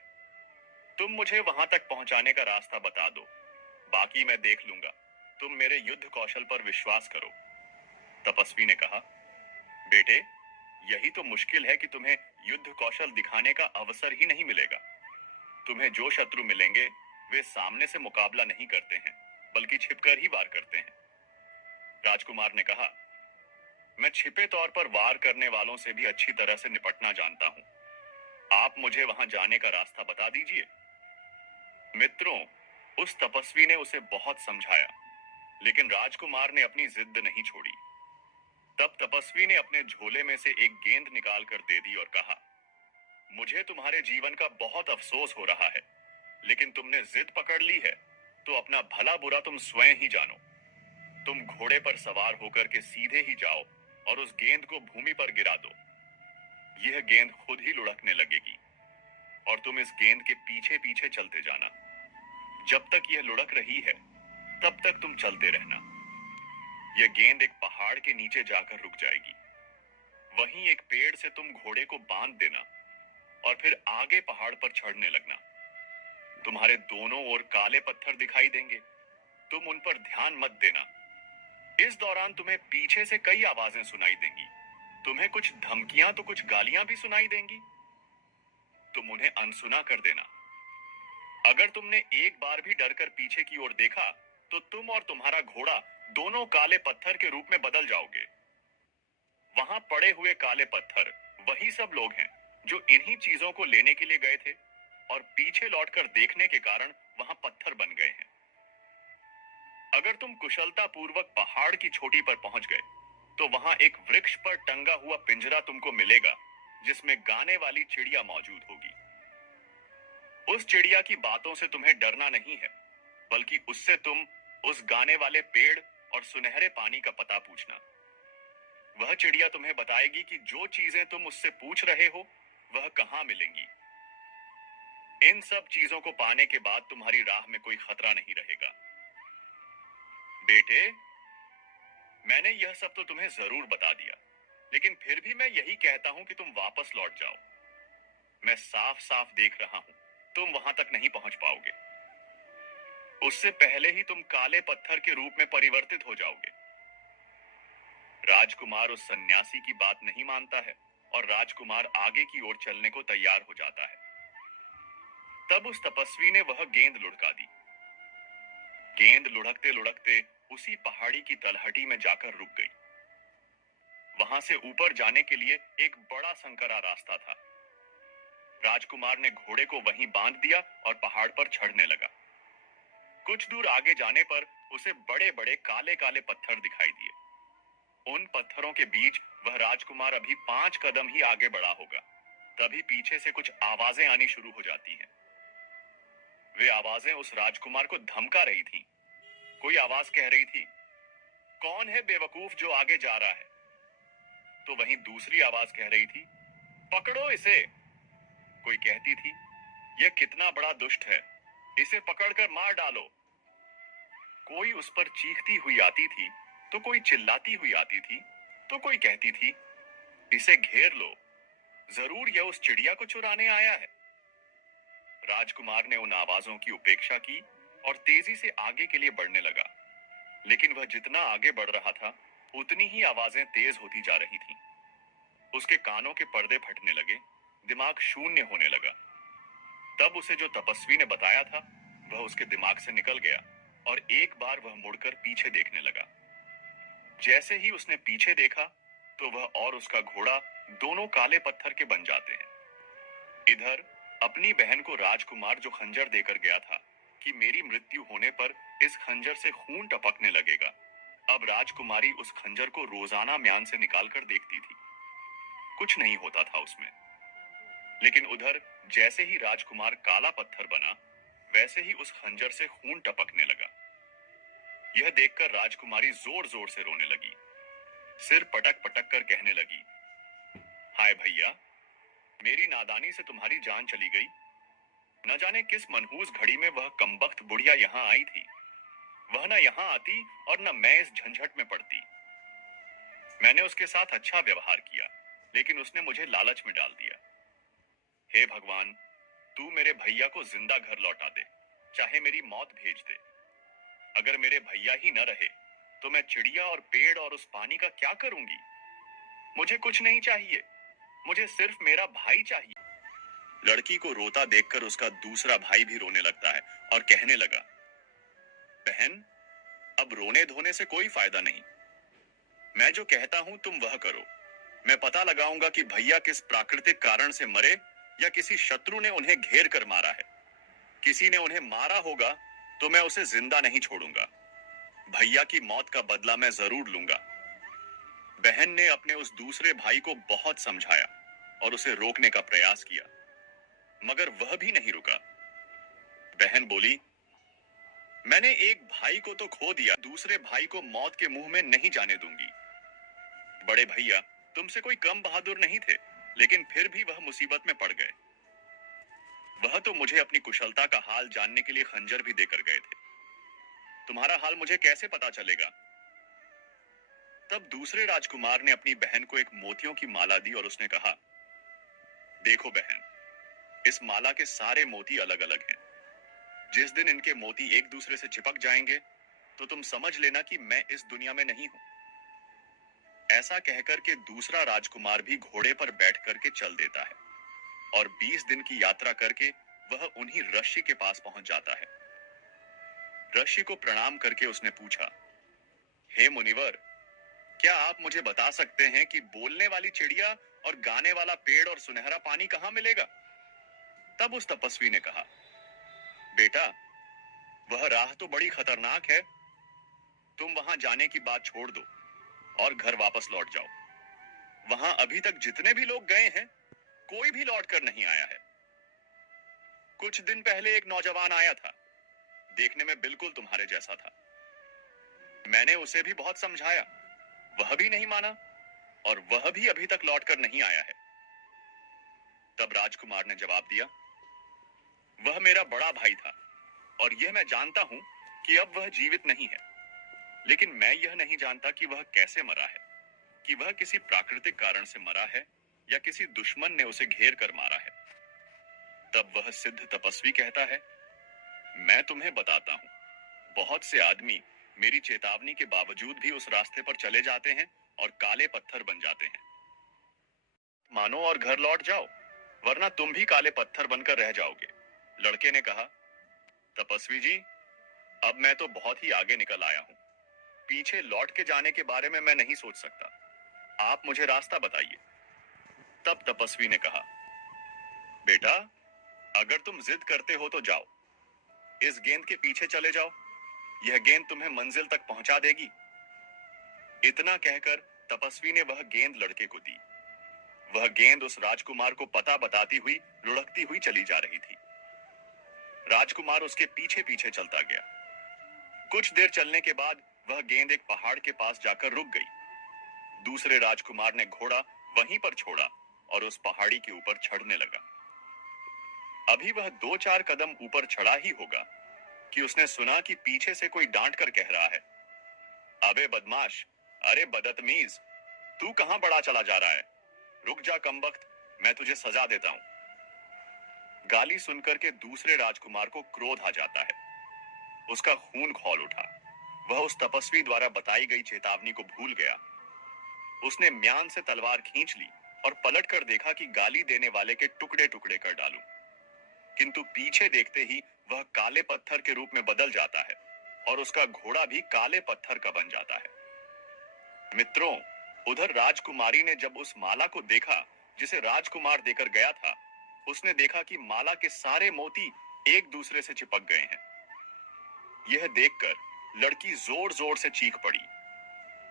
तुम मुझे वहां तक पहुंचाने का रास्ता बता दो, बाकी मैं देख लूंगा। तुम मेरे युद्ध कौशल पर विश्वास करो। तपस्वी ने कहा, बेटे, यही तो मुश्किल है कि तुम्हें युद्ध कौशल दिखाने का अवसर ही नहीं मिलेगा। तुम्हें जो शत्रु मिलेंगे वे सामने से मुकाबला नहीं करते हैं, बल्कि छिपकर ही वार करते हैं। राजकुमार ने कहा, मैं छिपे तौर पर वार करने वालों से भी अच्छी तरह से निपटना जानता हूं। आप मुझे वहां जाने का रास्ता बता दीजिए। मित्रों, उस तपस्वी ने उसे बहुत समझाया, लेकिन राजकुमार ने अपनी जिद नहीं छोड़ी। तब तपस्वी ने अपने झोले में से एक गेंद निकालकर दे दी और कहा, मुझे तुम्हारे जीवन का बहुत अफसोस हो रहा है, लेकिन तुमने जिद पकड़ ली है तो अपना भला बुरा तुम स्वयं ही जानो। तुम घोड़े पर सवार होकर के सीधे ही जाओ और उस गेंद को भूमि पर गिरा दो। यह गेंद खुद ही लुढ़कने लगेगी और तुम इस गेंद के पीछे पीछे चलते जाना। जब तक यह लुढ़क रही है तब तक तुम चलते रहना। यह गेंद एक पहाड़ के नीचे जाकर रुक जाएगी। वहीं एक पेड़ से तुम घोड़े को बांध देना और फिर आगे पहाड़ पर चढ़ने लगना। तुम्हारे दोनों ओर काले पत्थर दिखाई देंगे। तुम उन पर ध्यान मत देना। इस दौरान तुम्हें पीछे से कई आवाजें सुनाई देंगी। तुम्हें कुछ धमकियां तो कुछ गालियां भी सुनाई देंगी। तुम उन्हें अनसुना कर देना। अगर तुमने एक बार भी डरकर पीछे की ओर देखा तो तुम और तुम्हारा घोड़ा दोनों काले पत्थर के रूप में बदल जाओगे। वहां पड़े हुए काले पत्थर वही सब लोग हैं जो इन्हीं चीजों को लेने के लिए गए थे और पीछे लौटकर देखने के कारण वहां पत्थर बन गए हैं। अगर तुम कुशलता पूर्वक पहाड़ की चोटी पर पहुंच गए तो वहां एक वृक्ष पर टंगा हुआ पिंजरा तुमको मिलेगा जिसमें गाने वाली चिड़िया मौजूद होगी। उस चिड़िया की बातों से तुम्हें डरना नहीं है, बल्कि उससे तुम उस गाने वाले पेड़ और सुनहरे पानी का पता पूछना। वह चिड़िया तुम्हें बताएगी कि जो चीजें तुम उससे पूछ रहे हो वह कहां मिलेंगी। इन सब चीजों को पाने के बाद तुम्हारी राह में कोई खतरा नहीं रहेगा। बेटे, मैंने यह सब तो तुम्हें जरूर बता दिया, लेकिन फिर भी मैं यही कहता हूं कि तुम वापस लौट जाओ। मैं साफ साफ देख रहा हूं, तुम वहां तक नहीं पहुंच पाओगे। उससे पहले ही तुम काले पत्थर के रूप में परिवर्तित हो जाओगे। राजकुमार उस सन्यासी की बात नहीं मानता है और राजकुमार आगे की ओर चलने को तैयार हो जाता है। तब उस तपस्वी ने वह गेंद लुढ़का दी। गेंद लुढ़कते लुढ़कते उसी पहाड़ी की तलहटी में जाकर रुक गई। वहां से ऊपर जाने के लिए एक बड़ा संकरा रास्ता था। राजकुमार ने घोड़े को वहीं बांध दिया और पहाड़ पर चढ़ने लगा। कुछ दूर आगे जाने पर उसे बड़े बड़े काले काले पत्थर दिखाई दिए। उन पत्थरों के बीच वह राजकुमार अभी 5 कदम ही आगे बढ़ा होगा, तभी पीछे से कुछ आवाजें आनी शुरू हो जाती हैं। वे आवाजें उस राजकुमार को धमका रही थीं। कोई आवाज कह रही थी, कौन है बेवकूफ जो आगे जा रहा है? तो वहीं दूसरी आवाज कह रही थी, पकड़ो इसे। कोई कहती थी, यह कितना बड़ा दुष्ट है, इसे पकड़कर मार डालो। कोई उस पर चीखती हुई आती थी, तो कोई चिल्लाती हुई आती थी, तो कोई कहती थी, इसे घेर लो, जरूर यह उस चिड़िया को चुराने आया है। राजकुमार ने उन आवाजों की उपेक्षा की और तेजी से आगे के लिए बढ़ने लगा। लेकिन वह जितना आगे बढ़ रहा था, उतनी ही आवाजें तेज होती जा रही थीं। उसके कानों के पर्दे फटने लगे, दिमाग शून्य होने लगा। तब उसे जो तपस्वी ने बताया था, वह उसके दिमाग से निकल गया और एक बार वह मुड़कर पीछे देखने लगा। जैसे ही उसने पीछे देखा, तो वह और उसका घोड़ा दोनों काले पत्थर के बन जाते हैं। इधर अपनी बहन को राजकुमार जो खंजर देकर गया था कि मेरी मृत्यु होने पर इस खंजर से खून टपकने लगेगा, अब राजकुमारी उस खंजर को रोजाना म्यान से निकालकर देखती थी। कुछ नहीं होता था उसमें। लेकिन उधर जैसे ही राजकुमार काला पत्थर बना, वैसे ही उस खंजर से खून टपकने लगा। यह देखकर राजकुमारी जोर जोर से रोने लगी, सिर पटक पटक कर कहने लगी, हाय भैया, मेरी नादानी से तुम्हारी जान चली गई। न जाने किस मनहूस घड़ी में वह कमबख्त बुढ़िया यहाँ आई थी। वह न यहाँ आती और न मैं इस झंझट में पड़ती। मैंने उसके साथ अच्छा व्यवहार किया, लेकिन उसने मुझे लालच में डाल दिया। हे भगवान, तू मेरे भैया को जिंदा घर लौटा दे, चाहे मेरी मौत भेज दे। अगर मेरे भैया ही न रहे तो मैं चिड़िया और पेड़ और उस पानी का क्या करूंगी? मुझे कुछ नहीं चाहिए, मुझे सिर्फ मेरा भाई चाहिए। लड़की को रोता देखकर उसका दूसरा भाई भी रोने लगता है और कहने लगा, बहन, अब रोने धोने से कोई फायदा नहीं। मैं जो कहता हूं तुम वह करो। मैं पता लगाऊंगा कि भैया किस प्राकृतिक कारण से मरे या किसी शत्रु ने उन्हें घेर कर मारा है। किसी ने उन्हें मारा होगा तो मैं उसे जिंदा नहीं छोड़ूंगा। भैया की मौत का बदला मैं जरूर लूंगा। बहन ने अपने उस दूसरे भाई को बहुत समझाया और उसे रोकने का प्रयास किया, मगर वह भी नहीं रुका। बहन बोली, मैंने एक भाई को तो खो दिया, दूसरे भाई को मौत के मुंह में नहीं जाने दूंगी। बड़े भैया तुमसे कोई कम बहादुर नहीं थे, लेकिन फिर भी वह मुसीबत में पड़ गए। वह तो मुझे अपनी कुशलता का हाल जानने के लिए खंजर भी देकर गए थे। तुम्हारा हाल मुझे कैसे पता चलेगा? तब दूसरे राजकुमार ने अपनी बहन को एक मोतियों की माला दी और उसने कहा, देखो बहन, इस माला के सारे मोती अलग अलग हैं। जिस दिन इनके मोती एक दूसरे से चिपक जाएंगे तो तुम समझ लेना कि मैं इस दुनिया में नहीं हूं। ऐसा कहकर के दूसरा राजकुमार भी घोड़े पर बैठ करके चल देता है और 20 दिन की यात्रा करके वह उन्हीं ऋषि के पास पहुंच जाता है। ऋषि को प्रणाम करके उसने पूछा, हे मुनिवर, क्या आप मुझे बता सकते हैं कि बोलने वाली चिड़िया और गाने वाला पेड़ और सुनहरा पानी कहां मिलेगा? तब उस तपस्वी ने कहा, बेटा, वह राह तो बड़ी खतरनाक है। तुम वहां जाने की बात छोड़ दो और घर वापस लौट जाओ। वहां अभी तक जितने भी लोग गए हैं, कोई भी लौट कर नहीं आया है। कुछ दिन पहले एक नौजवान आया था, देखने में बिल्कुल तुम्हारे जैसा था। मैंने उसे भी बहुत समझाया, वह भी नहीं माना और वह भी अभी तक लौट कर नहीं आया है। तब राजकुमार ने जवाब दिया, वह मेरा बड़ा भाई था और यह मैं जानता हूं कि अब वह जीवित नहीं है, लेकिन मैं यह नहीं जानता कि वह कैसे मरा है, कि वह किसी प्राकृतिक कारण से मरा है या किसी दुश्मन ने उसे घेर कर मारा है। तब वह सिद्ध तपस्वी कहता है, मैं तुम्हें बताता हूं, बहुत से आदमी मेरी चेतावनी के बावजूद भी उस रास्ते पर चले जाते हैं और काले पत्थर बन जाते हैं। मानो और घर लौट जाओ, वरना तुम भी काले पत्थर बनकर रह जाओगे। लड़के ने कहा, तपस्वी जी, अब मैं तो बहुत ही आगे निकल आया हूं। पीछे लौट के जाने के बारे में मैं नहीं सोच सकता। आप मुझे रास्ता बताइए। तब तपस्वी ने कहा, बेटा, अगर तुम जिद करते हो तो जाओ, इस गेंद के पीछे चले जाओ। यह गेंद तुम्हें मंजिल तक पहुंचा देगी। इतना कहकर तपस्वी ने वह गेंद लड़के को दी। वह गेंद उस राजकुमार को पता बताती हुई लुढ़कती हुई चली जा रही थी। राजकुमार उसके पीछे पीछे चलता गया। कुछ देर चलने के बाद वह गेंद एक पहाड़ के पास जाकर रुक गई। दूसरे राजकुमार ने घोड़ा वहीं पर छोड़ा और उस पहाड़ी के ऊपर चढ़ने लगा। अभी वह 2-4 कदम ऊपर चढ़ा ही होगा कि उसने सुना कि पीछे से कोई डांट कर कह रहा है, अबे बदमाश, अरे बदतमीज, तू कहां बड़ा चला जा रहा है? रुक जा कमबख्त, मैं तुझे सजा देता हूं। गाली सुनकर के दूसरे राजकुमार को क्रोध आ जाता है। उसका खून खौल उठा। वह उस तपस्वी द्वारा बताई गई चेतावनी को भूल गया। उसने म्यान से तलवार खींच ली और पलट कर देखा कि गाली देने वाले के टुकड़े टुकड़े कर डालूं। किंतु पीछे देखते ही वह काले पत्थर के रूप में बदल जाता है और उसका घोड़ा भी काले पत्थर का बन जाता है। मित्रों, उधर राजकुमारी ने जब उस माला को देखा जिसे राजकुमार देकर गया था, उसने देखा कि माला के सारे मोती एक दूसरे से चिपक गए हैं। यह देखकर लड़की जोर जोर से चीख पड़ी।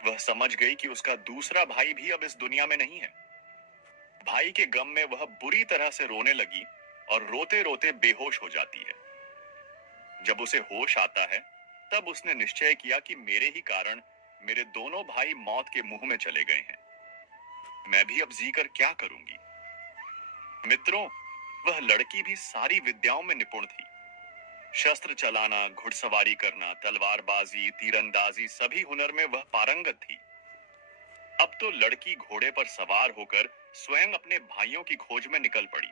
वह समझ गई कि उसका दूसरा भाई भी अब इस दुनिया में नहीं है। भाई के गम में वह बुरी तरह से रोने लगी और रोते रोते बेहोश हो जाती है। जब उसे होश आता है, तब उसने निश्चय किया कि मेरे ही कारण मेरे दोनों भाई मौत के मुंह में चले गए हैं। मैं भी अब जीकर क्या करूंगी? मित्रों, वह लड़की भी सारी विद्याओं में निपुण थी। शस्त्र चलाना, घुड़सवारी करना, तलवारबाजी, तीरंदाजी, सभी हुनर में वह पारंगत थी। अब तो लड़की घोड़े पर सवार होकर स्वयं अपने भाइयों की खोज में निकल पड़ी।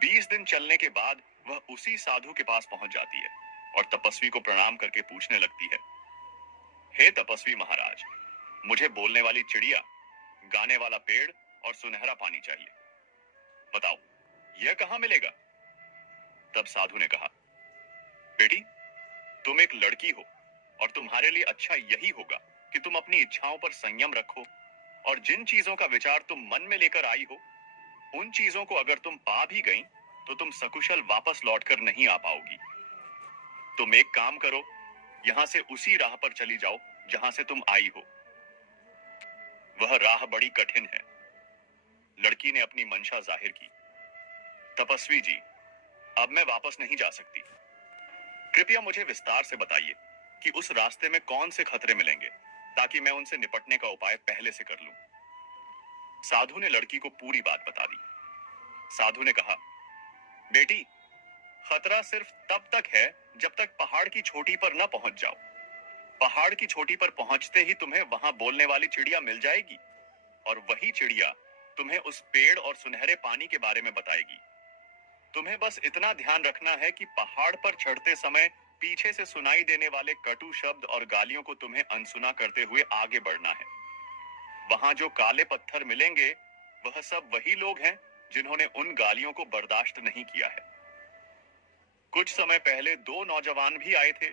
20 दिन चलने के बाद वह उसी साधु के पास पहुंच जाती है और तपस्वी को प्रणाम करके पूछने लगती है, हे तपस्वी महाराज, मुझे बोलने वाली चिड़िया, गाने वाला पेड़ और सुनहरा पानी चाहिए। बताओ, यह कहां मिलेगा? तब साधु ने कहा, बेटी, तुम एक लड़की हो और तुम्हारे लिए अच्छा यही होगा कि तुम अपनी इच्छाओं पर संयम रखो और जिन चीजों का विचार तुम मन में लेकर आई हो, उन चीजों को अगर तुम पा भी गई तो तुम सकुशल वापस लौटकर नहीं आ पाओगी। तुम एक काम करो, यहां से उसी राह पर चली जाओ जहां से तुम आई हो। वह राह बड़ी कठिन है। लड़की ने अपनी मंशा जाहिर की। तपस्वी जी, अब मैं वापस नहीं जा सकती। कृपया मुझे विस्तार से बताइए कि उस रास्ते में कौन से खतरे मिलेंगे, ताकि मैं उनसे निपटने का उपाय पहले से कर लूं। साधु ने लड़की को पूरी बात बता दी। साधु ने कहा, बेटी, खतरा सिर्फ तब तक है जब तक पहाड़ की चोटी पर न पहुंच जाओ। पहाड़ की चोटी पर पहुंचते ही तुम्हें वहां बोलने वाली चिड़िया मिल जाएगी और वही चिड़िया तुम्हें उस पेड़ और सुनहरे पानी के बारे में बताएगी। तुम्हें बस इतना ध्यान रखना है कि पहाड़ पर चढ़ते समय पीछे से सुनाई देने वाले कटु शब्द और गालियों को तुम्हें अनसुना करते हुए आगे बढ़ना है। वहां जो काले पत्थर मिलेंगे वह सब वही लोग हैं जिन्होंने उन गालियों को बर्दाश्त नहीं किया है। कुछ समय पहले दो नौजवान भी आए थे,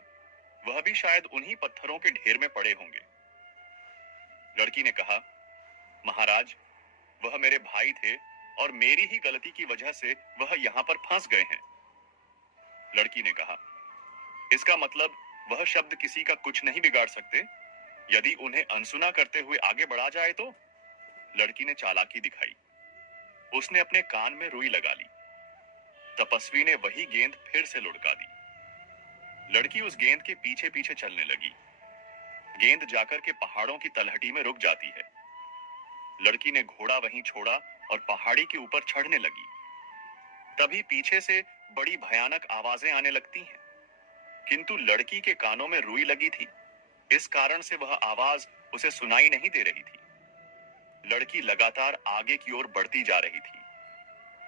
वह भी शायद उन्हीं पत्थरों के ढेर में पड़े होंगे। लड़की ने कहा, महाराज, वह मेरे भाई थे और मेरी ही गलती की वजह से वह यहाँ पर फंस गए हैं। लड़की ने कहा, इसका मतलब वह शब्द किसी का कुछ नहीं बिगाड़ सकते? यदि उन्हें अनसुना करते हुए आगे बढ़ा जाए तो? लड़की ने चालाकी दिखाई। उसने अपने कान में रुई लगा ली। तपस्वी ने वही गेंद फिर से लुढ़का दी। लड़की उस गेंद के पीछे पीछे चलने लगी। गेंद जाकर के पहाड़ों की तलहटी में रुक जाती है। लड़की ने घोड़ा वहीं छोड़ा और पहाड़ी के ऊपर चढ़ने लगी। तभी पीछे से बड़ी भयानक आवाजें आने लगती हैं, किंतु लड़की के कानों में रुई लगी थी, इस कारण से वह आवाज उसे सुनाई नहीं दे रही थी। लड़की लगातार आगे की ओर बढ़ती जा रही थी।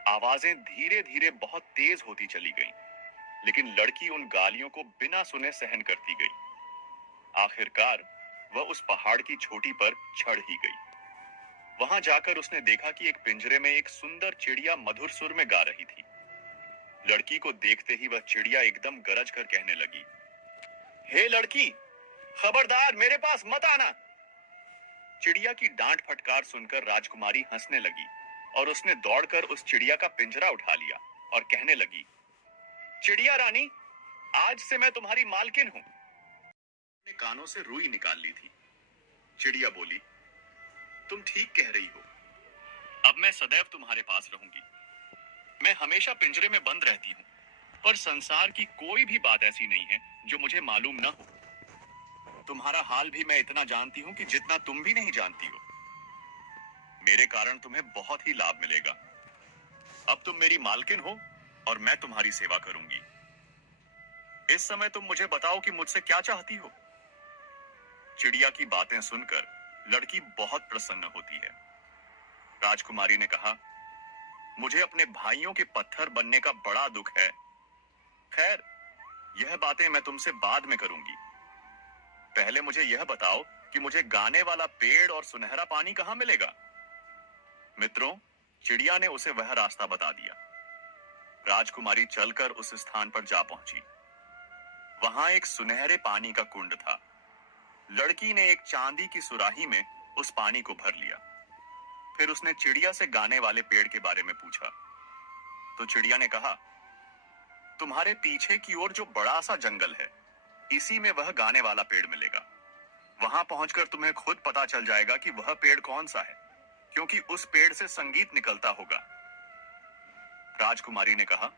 आवाजें धीरे धीरे बहुत तेज होती चली गईं, लेकिन लड़की उन गालियों को बिना सुने सहन करती गई। आखिरकार वह उस पहाड़ की चोटी पर चढ़ ही गई। वहां जाकर उसने देखा कि एक पिंजरे में एक सुंदर चिड़िया मधुर सुर में गा रही थी। लड़की को देखते ही वह चिड़िया एकदम गरज कर कहने लगी, हे लड़की, खबरदार मेरे पास मत आना। चिड़िया की डांट फटकार सुनकर राजकुमारी हंसने लगी और उसने दौड़कर उस चिड़िया का पिंजरा उठा लिया और कहने लगी, चिड़िया रानी, आज से मैं तुम्हारी मालकिन हूं। ने कानों से रुई निकाल ली थी। चिड़िया बोली, तुम ठीक कह रही हो, अब मैं सदैव तुम्हारे पास रहूंगी। मैं हमेशा पिंजरे में बंद रहती हूँ, पर संसार की कोई भी बात ऐसी नहीं है जो मुझे मालूम न हो। तुम्हारा हाल भी मैं इतना जानती हूँ कि जितना तुम भी नहीं जानती हो। मेरे कारण तुम्हें बहुत ही लाभ मिलेगा। अब तुम मेरी मालकिन हो और मैं तुम्हारी सेवा करूंगी। इस समय तुम मुझे बताओ कि मुझसे क्या चाहती हो। चिड़िया की बातें सुनकर लड़की बहुत प्रसन्न होती है। राजकुमारी ने कहा, मुझे अपने भाइयों के पत्थर बनने का बड़ा दुख है। खैर, यह बातें मैं तुमसे बाद में करूंगी। पहले मुझे यह बताओ कि मुझे गाने वाला पेड़ और सुनहरा पानी कहां मिलेगा। मित्रों, चिड़िया ने उसे वह रास्ता बता दिया। राजकुमारी चलकर उस स्थान पर जा पहुंची। वहां एक सुनहरे पानी का कुंड था। लड़की ने एक चांदी की सुराही में उस पानी को भर लिया। फिर उसने चिड़िया से गाने वाले पेड़ के बारे में पूछा। तो चिड़िया ने कहा, तुम्हारे पीछे की ओर जो बड़ा सा जंगल है, इसी में वह गाने वाला पेड़ मिलेगा। वहां पहुंचकर तुम्हें खुद पता चल जाएगा कि वह पेड़ कौन सा है, क्योंकि उस पेड़ से संगीत निकलता होगा। राजकुमारी ने कहा,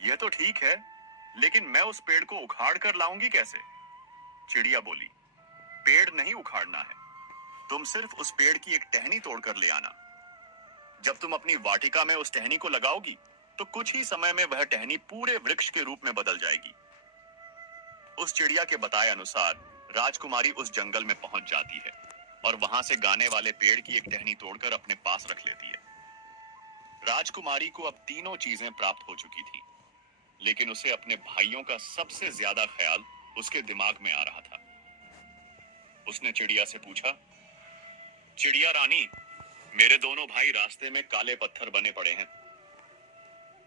यह तो ठीक है, लेकिन मैं उस पेड़ को उखाड़ कर लाऊंगी कैसे? चिड़िया बोली, पेड़ नहीं उखाड़ना है, तुम सिर्फ उस पेड़ की एक टहनी तोड़कर ले आना। जब तुम अपनी वाटिका में उस टहनी को लगाओगी, तो कुछ ही समय में वह टहनी पूरे वृक्ष के रूप में बदल जाएगी। उस चिड़िया के बताए अनुसार राजकुमारी उस जंगल में पहुंच जाती है और वहां से गाने वाले पेड़ की एक टहनी तोड़कर अपने पास रख लेती है। राजकुमारी को अब तीनों चीजें प्राप्त हो चुकी थी, लेकिन उसे अपने भाइयों का सबसे ज्यादा ख्याल उसके दिमाग में आ रहा था। उसने चिड़िया से पूछा, चिड़िया रानी, मेरे दोनों भाई रास्ते में काले पत्थर बने पड़े हैं,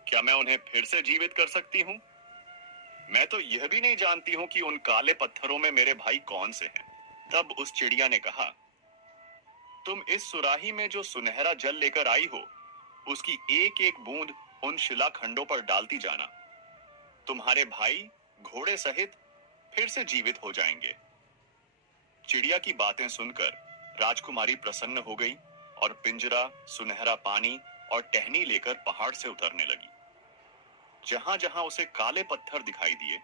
क्या मैं उन्हें फिर से जीवित कर सकती हूँ? मैं तो यह भी नहीं जानती हूँ कि उन काले पत्थरों में मेरे भाई कौन से हैं। तब उस चिड़िया ने कहा, तुम इस सुराही में जो सुनहरा जल लेकर आई हो, उसकी एक एक बूंद उन शिलाखंडों पर डालती जाना। तुम्हारे भाई घोड़े सहित फिर से जीवित हो जाएंगे। चिड़िया की बातें सुनकर राजकुमारी प्रसन्न हो गई और पिंजरा, सुनहरा पानी और टहनी लेकर पहाड़ से उतरने लगी। जहां जहां उसे काले पत्थर दिखाई दिए,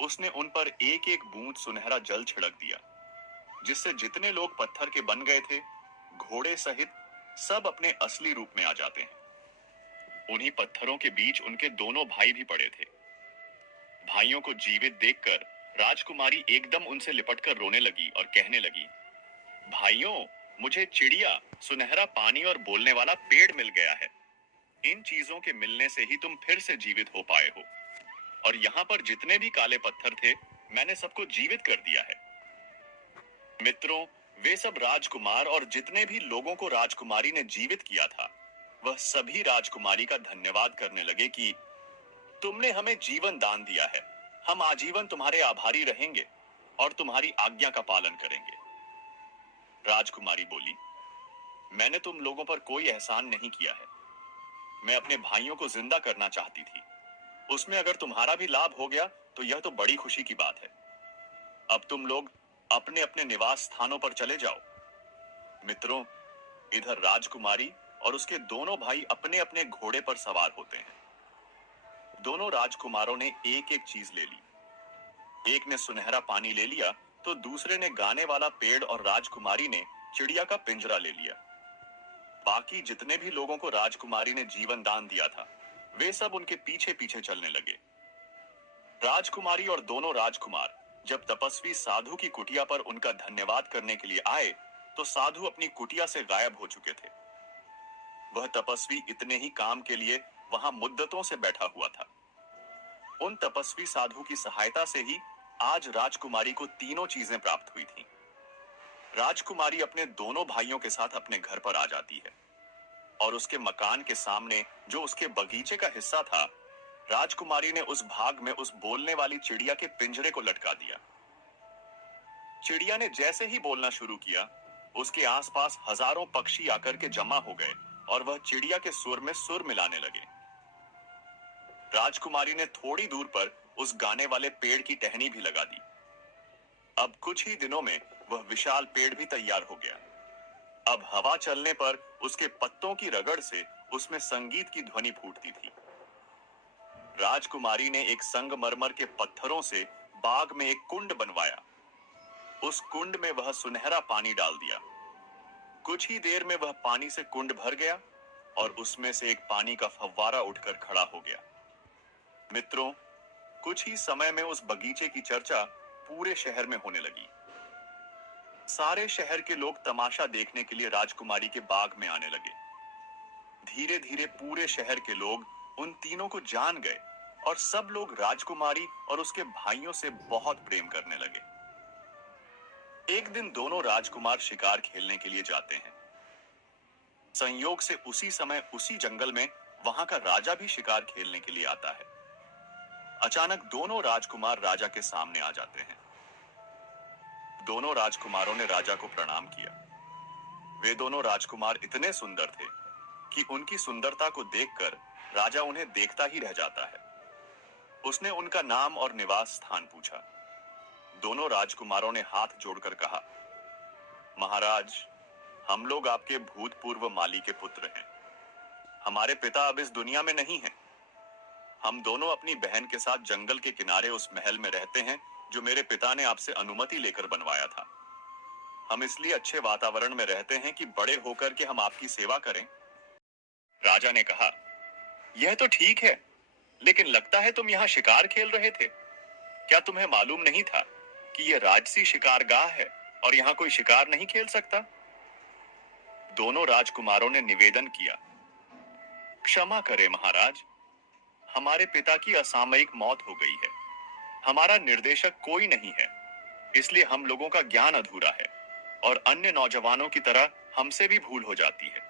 उसने उन पर एक एक बूंद सुनहरा जल छिड़क दिया, जिससे जितने लोग पत्थर के बन गए थे, घोड़े सहित सब अपने असली रूप में आ जाते हैं। उन्हीं पत्थरों के बीच उनके दोनों भाई भी पड़े थे। भाइयों को जीवित देखकर राजकुमारी एकदम उनसे लिपटकर रोने लगी और कहने लगी, भाइयों, मुझे चिड़िया, सुनहरा पानी और बोलने वाला पेड़ मिल गया है। इन चीजों के मिलने से ही तुम फिर से जीवित हो पाए हो। और यहाँ पर जितने भी काले पत्थर थे, मैंने सबको जीवित कर दिया है। मित्रों, वे सब राजकुमार और जितने भी लोगों को राजकुमारी ने जीवित किया था, वह सभी राजकुमारी का धन्यवाद करने लगे कि तुमने हमें जीवन दान दिया है। हम आजीवन तुम्हारे आभारी रहेंगे और तुम्हारी आज्ञा का पालन करेंगे। राजकुमारी बोली, मैंने तुम लोगों पर कोई एहसान नहीं किया है। मैं अपने भाइयों को जिंदा करना चाहती थी। उसमें अगर तुम्हारा भी लाभ हो गया तो यह तो बड़ी खुशी की बात है। अब तुम लोग अपने अपने निवास स्थानों पर चले जाओ। मित्रों, इधर राजकुमारी और उसके दोनों भाई अपने अपने घोड़े पर सवार होते हैं। दोनों राजकुमारों ने एक एक चीज ले ली। एक ने सुनहरा पानी ले लिया तो दूसरे ने गाने वाला पेड़ और राजकुमारी ने चिड़िया का पिंजरा ले लिया। बाकी जितने भी लोगों को राजकुमारी ने जीवन दान दिया था, वे सब उनके पीछे पीछे चलने लगे। राजकुमारी और दोनों राजकुमार जब तपस्वी साधु की कुटिया पर उनका धन्यवाद करने के लिए आए, तो साधु अपनी कुटिया से गायब हो चुके थे। वह तपस्वी इतने ही काम के लिए वहां मुद्दतों से बैठा हुआ था। उन तपस्वी साधु की सहायता से ही आज राजकुमारी को तीनों चीजें प्राप्त हुई थीं। राजकुमारी अपने दोनों भाइयों के साथ अपने घर पर आ जाती है और उसके मकान के सामने जो उसके बगीचे का हिस्सा था, राजकुमारी ने उस भाग में उस बोलने वाली चिड़िया के पिंजरे को लटका दिया। चिड़िया ने जैसे ही बोलना शुरू किया, उसके आसपास हजारों पक्षी आकर के जमा हो गए और वह चिड़िया के सुर में सुर मिलाने लगे। राजकुमारी ने थोड़ी दूर पर उस गाने वाले पेड़ की टहनी भी लगा दी। अब कुछ ही दिनों में वह विशाल पेड़ भी तैयार हो गया। अब हवा चलने पर उसके पत्तों की रगड़ से उसमें संगीत की ध्वनि फूटती थी। राजकुमारी ने एक संगमरमर के पत्थरों से बाग में एक कुंड बनवाया। उस कुंड में वह सुनहरा पानी डाल दिया। कुछ ही देर में वह पानी से कुंड भर गया और उसमें से एक पानी का फव्वारा उठकर खड़ा हो गया। मित्रों, कुछ ही समय में उस बगीचे की चर्चा पूरे शहर में होने लगी। सारे शहर के लोग तमाशा देखने के लिए राजकुमारी के बाग में आने लगे। धीरे धीरे पूरे शहर के लोग उन तीनों को जान गए और सब लोग राजकुमारी और उसके भाइयों से बहुत प्रेम करने लगे। एक दिन दोनों राजकुमार शिकार खेलने के लिए जाते हैं। संयोग से उसी समय उसी जंगल में वहां का राजा भी शिकार खेलने के लिए आता है। अचानक दोनों राजकुमार राजा के सामने आ जाते हैं। दोनों राजकुमारों ने राजा को प्रणाम किया। वे दोनों राजकुमार इतने सुंदर थे कि उनकी सुंदरता को देखकर राजा उन्हें देखता ही रह जाता है। उसने उनका नाम और निवास स्थान पूछा। दोनों राजकुमारों ने हाथ जोड़कर कहा, महाराज, हम लोग आपके भूतपूर्व माली के पुत्र हैं। हमारे पिता अब इस दुनिया में नहीं हैं। हम दोनों अपनी बहन के साथ जंगल के किनारे उस महल में रहते हैं जो मेरे पिता ने आपसे अनुमति लेकर बनवाया था। हम इसलिए अच्छे वातावरण में रहते हैं कि बड़े होकर के हम आपकी सेवा करें। राजा ने कहा, यह तो ठीक है, लेकिन लगता है तुम यहाँ शिकार खेल रहे थे। क्या तुम्हें मालूम नहीं था कि यह राजसी शिकारगाह है और यहाँ कोई शिकार नहीं खेल सकता? दोनों राजकुमारों ने निवेदन किया, क्षमा करें महाराज, हमारे पिता की असामयिक मौत हो गई है। हमारा निर्देशक कोई नहीं है, इसलिए हम लोगों का ज्ञान अधूरा है और अन्य नौजवानों की तरह हमसे भी भूल हो जाती है।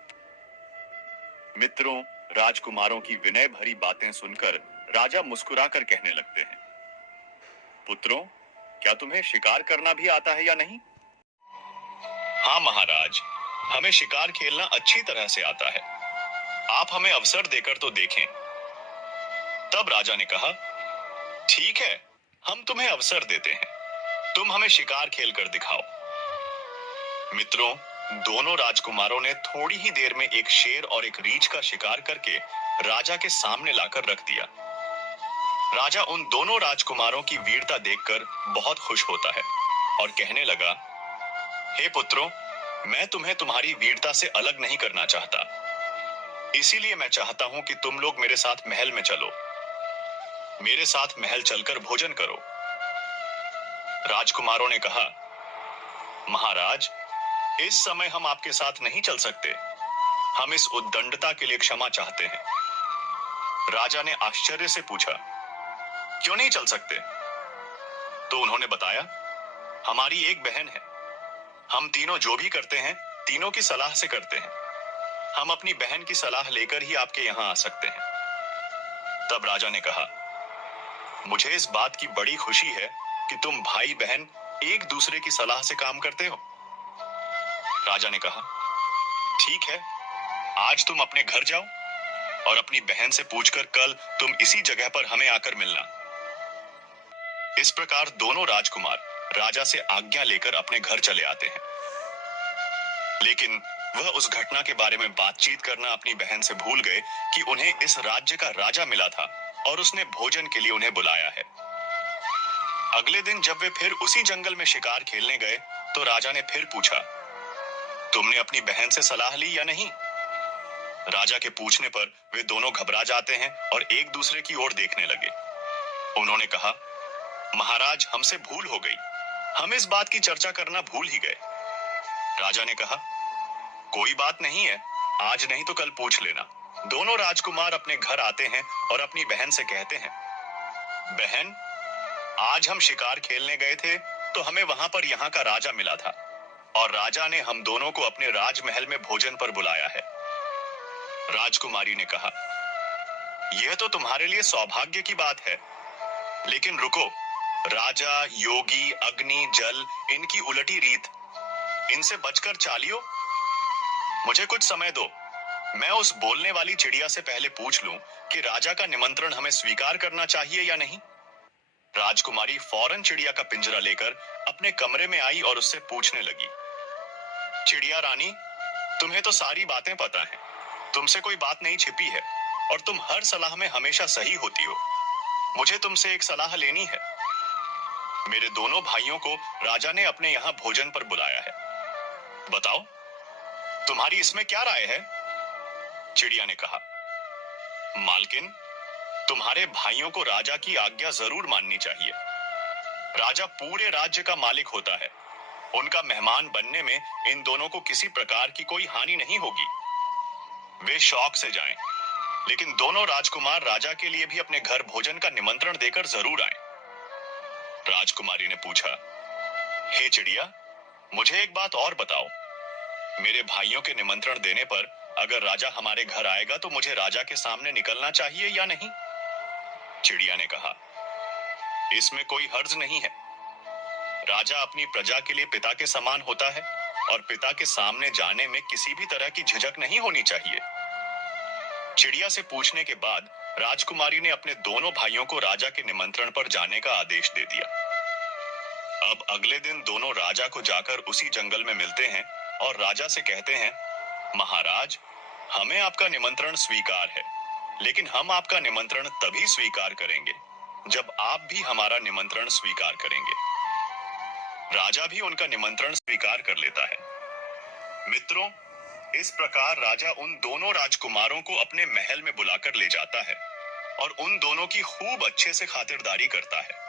मित्रों, राजकुमारों की विनय भरी बातें सुनकर राजा मुस्कुराकर कहने लगते हैं, पुत्रों, क्या तुम्हें शिकार करना भी आता है या नहीं? हाँ महाराज, हमें शिकार खेलना अच्छी तरह से आता है। आप हमें अवसर देकर तो देखें। तब राजा ने कहा, ठीक है, हम तुम्हें अवसर देते हैं। तुम हमें शिकार खेल कर दिखाओ। मित्रों, दोनों राजकुमारों ने थोड़ी ही देर में एक शेर और एक रीछ का शिकार करके राजा के सामने लाकर रख दिया। राजा उन दोनों राजकुमारों की वीरता देखकर बहुत खुश होता है और कहने लगा, हे पुत्रों, मैं तुम्हें तुम्हारी वीरता से अलग नहीं करना चाहता। इसीलिए मैं चाहता हूं कि तुम लोग मेरे साथ महल में चलो। मेरे साथ महल चलकर भोजन करो। राजकुमारों ने कहा, महाराज, इस समय हम आपके साथ नहीं चल सकते। हम इस उद्दंडता के लिए क्षमा चाहते हैं। राजा ने आश्चर्य से पूछा, क्यों नहीं चल सकते? तो उन्होंने बताया, हमारी एक बहन है। हम तीनों जो भी करते हैं, तीनों की सलाह से करते हैं। हम अपनी बहन की सलाह लेकर ही आपके यहां आ सकते हैं। तब राजा ने कहा, मुझे इस बात की बड़ी खुशी है कि तुम भाई बहन एक दूसरे की सलाह से काम करते हो। राजा ने कहा, ठीक है, आज तुम अपने घर जाओ और अपनी बहन से पूछकर कल तुम इसी जगह पर हमें आकर मिलना। इस प्रकार दोनों राजकुमार राजा से आज्ञा लेकर अपने घर चले आते हैं। लेकिन वह उस घटना के बारे में बातचीत करना अपनी बहन से भूल गए कि उन्हें इस राज्य का राजा मिला था और उसने भोजन के लिए उन्हें बुलाया है। अगले दिन जब वे फिर उसी जंगल में शिकार खेलने गए तो राजा ने फिर पूछा, तुमने अपनी बहन से सलाह ली या नहीं? राजा के पूछने पर वे दोनों घबरा जाते हैं और एक दूसरे की ओर देखने लगे। उन्होंने कहा, महाराज, हमसे भूल हो गई। हम इस बात की चर्चा करना भूल ही गए। राजा ने कहा, कोई बात नहीं है, आज नहीं तो कल पूछ लेना। दोनों राजकुमार अपने घर आते हैं और अपनी बहन से कहते हैं, बहन, आज हम शिकार खेलने गए थे तो हमें वहां पर यहाँ का राजा मिला था और राजा ने हम दोनों को अपने राजमहल में भोजन पर बुलाया है। राजकुमारी ने कहा, यह तो तुम्हारे लिए सौभाग्य की बात है, लेकिन रुको, राजा, योगी, अग्नि, जल, इनकी उलटी रीत, इनसे बचकर चालियो। मुझे कुछ समय दो, मैं उस बोलने वाली चिड़िया से पहले पूछ लूं कि राजा का निमंत्रण हमें स्वीकार करना चाहिए या नहीं। राजकुमारी फौरन चिड़िया का पिंजरा लेकर अपने कमरे में आई और उससे पूछने लगी, चिड़िया रानी, तुम्हें तो सारी बातें पता हैं, तुमसे कोई बात नहीं छिपी है और तुम हर सलाह में हमेशा सही होती हो। मुझे तुमसे एक सलाह लेनी है। मेरे दोनों भाइयों को राजा ने अपने यहाँ भोजन पर बुलाया है। बताओ, तुम्हारी इसमें क्या राय है? चिड़िया ने कहा, मालकिन, तुम्हारे भाइयों को राजा की आज्ञा जरूर माननी चाहिए। राजा पूरे राज्य का मालिक होता है। उनका मेहमान बनने में इन दोनों को किसी प्रकार की कोई हानि नहीं होगी। वे शौक से जाएं, लेकिन दोनों राजकुमार राजा के लिए भी अपने घर भोजन का निमंत्रण देकर जरूर आएं। राजकुमारी ने पूछा, हे चिड़िया, मुझे एक बात और बताओ। मेरे भाइयों के निमंत्रण देने पर अगर राजा हमारे घर आएगा तो मुझे राजा के सामने निकलना चाहिए या नहीं? चिड़िया ने कहा, इसमें कोई हर्ज नहीं है। राजा अपनी प्रजा के लिए पिता के समान होता है और पिता के सामने जाने में किसी भी तरह की झिझक नहीं होनी चाहिए। चिड़िया से पूछने के बाद राजकुमारी ने अपने दोनों भाइयों को राजा के निमंत्रण पर जाने का आदेश दे दिया। अब अगले दिन दोनों राजा को जाकर उसी जंगल में मिलते हैं और राजा से कहते हैं, महाराज, हमें आपका निमंत्रण स्वीकार है, लेकिन हम आपका निमंत्रण तभी स्वीकार करेंगे जब आप भी हमारा निमंत्रण स्वीकार करेंगे। राजा भी उनका निमंत्रण स्वीकार कर लेता है। मित्रों, इस प्रकार राजा उन दोनों राजकुमारों को अपने महल में बुलाकर ले जाता है और उन दोनों की खूब अच्छे से खातिरदारी करता है।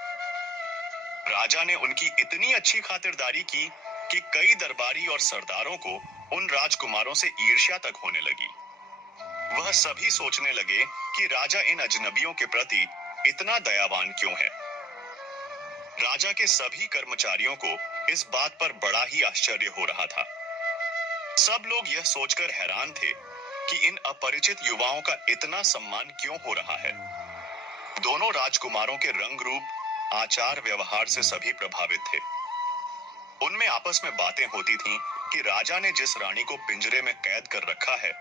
राजा ने उनकी इतनी अच्छी खातिरदारी की कि कई दरबारी और सरदारों को उन राजकुमारों से ईर्ष्या तक होने लगी। वह सभी सोचने लगे कि राजा इन अजनबियों के प्रति इतना दयावान क्यों है। राजा के सभी कर्मचारियों को इस बात पर बड़ा ही आश्चर्य हो रहा था। सब लोग यह सोचकर हैरान थे कि इन अपरिचित युवाओं का इतना सम्मान क्यों हो रहा है। दोनों राजकुमारों के रंग रूप, आचार व्यवहार से सभी प्रभावित थे। उनमें आपस में बातें होती थीं कि राजा ने जिस रानी को पिंजरे में कैद कर रखा है,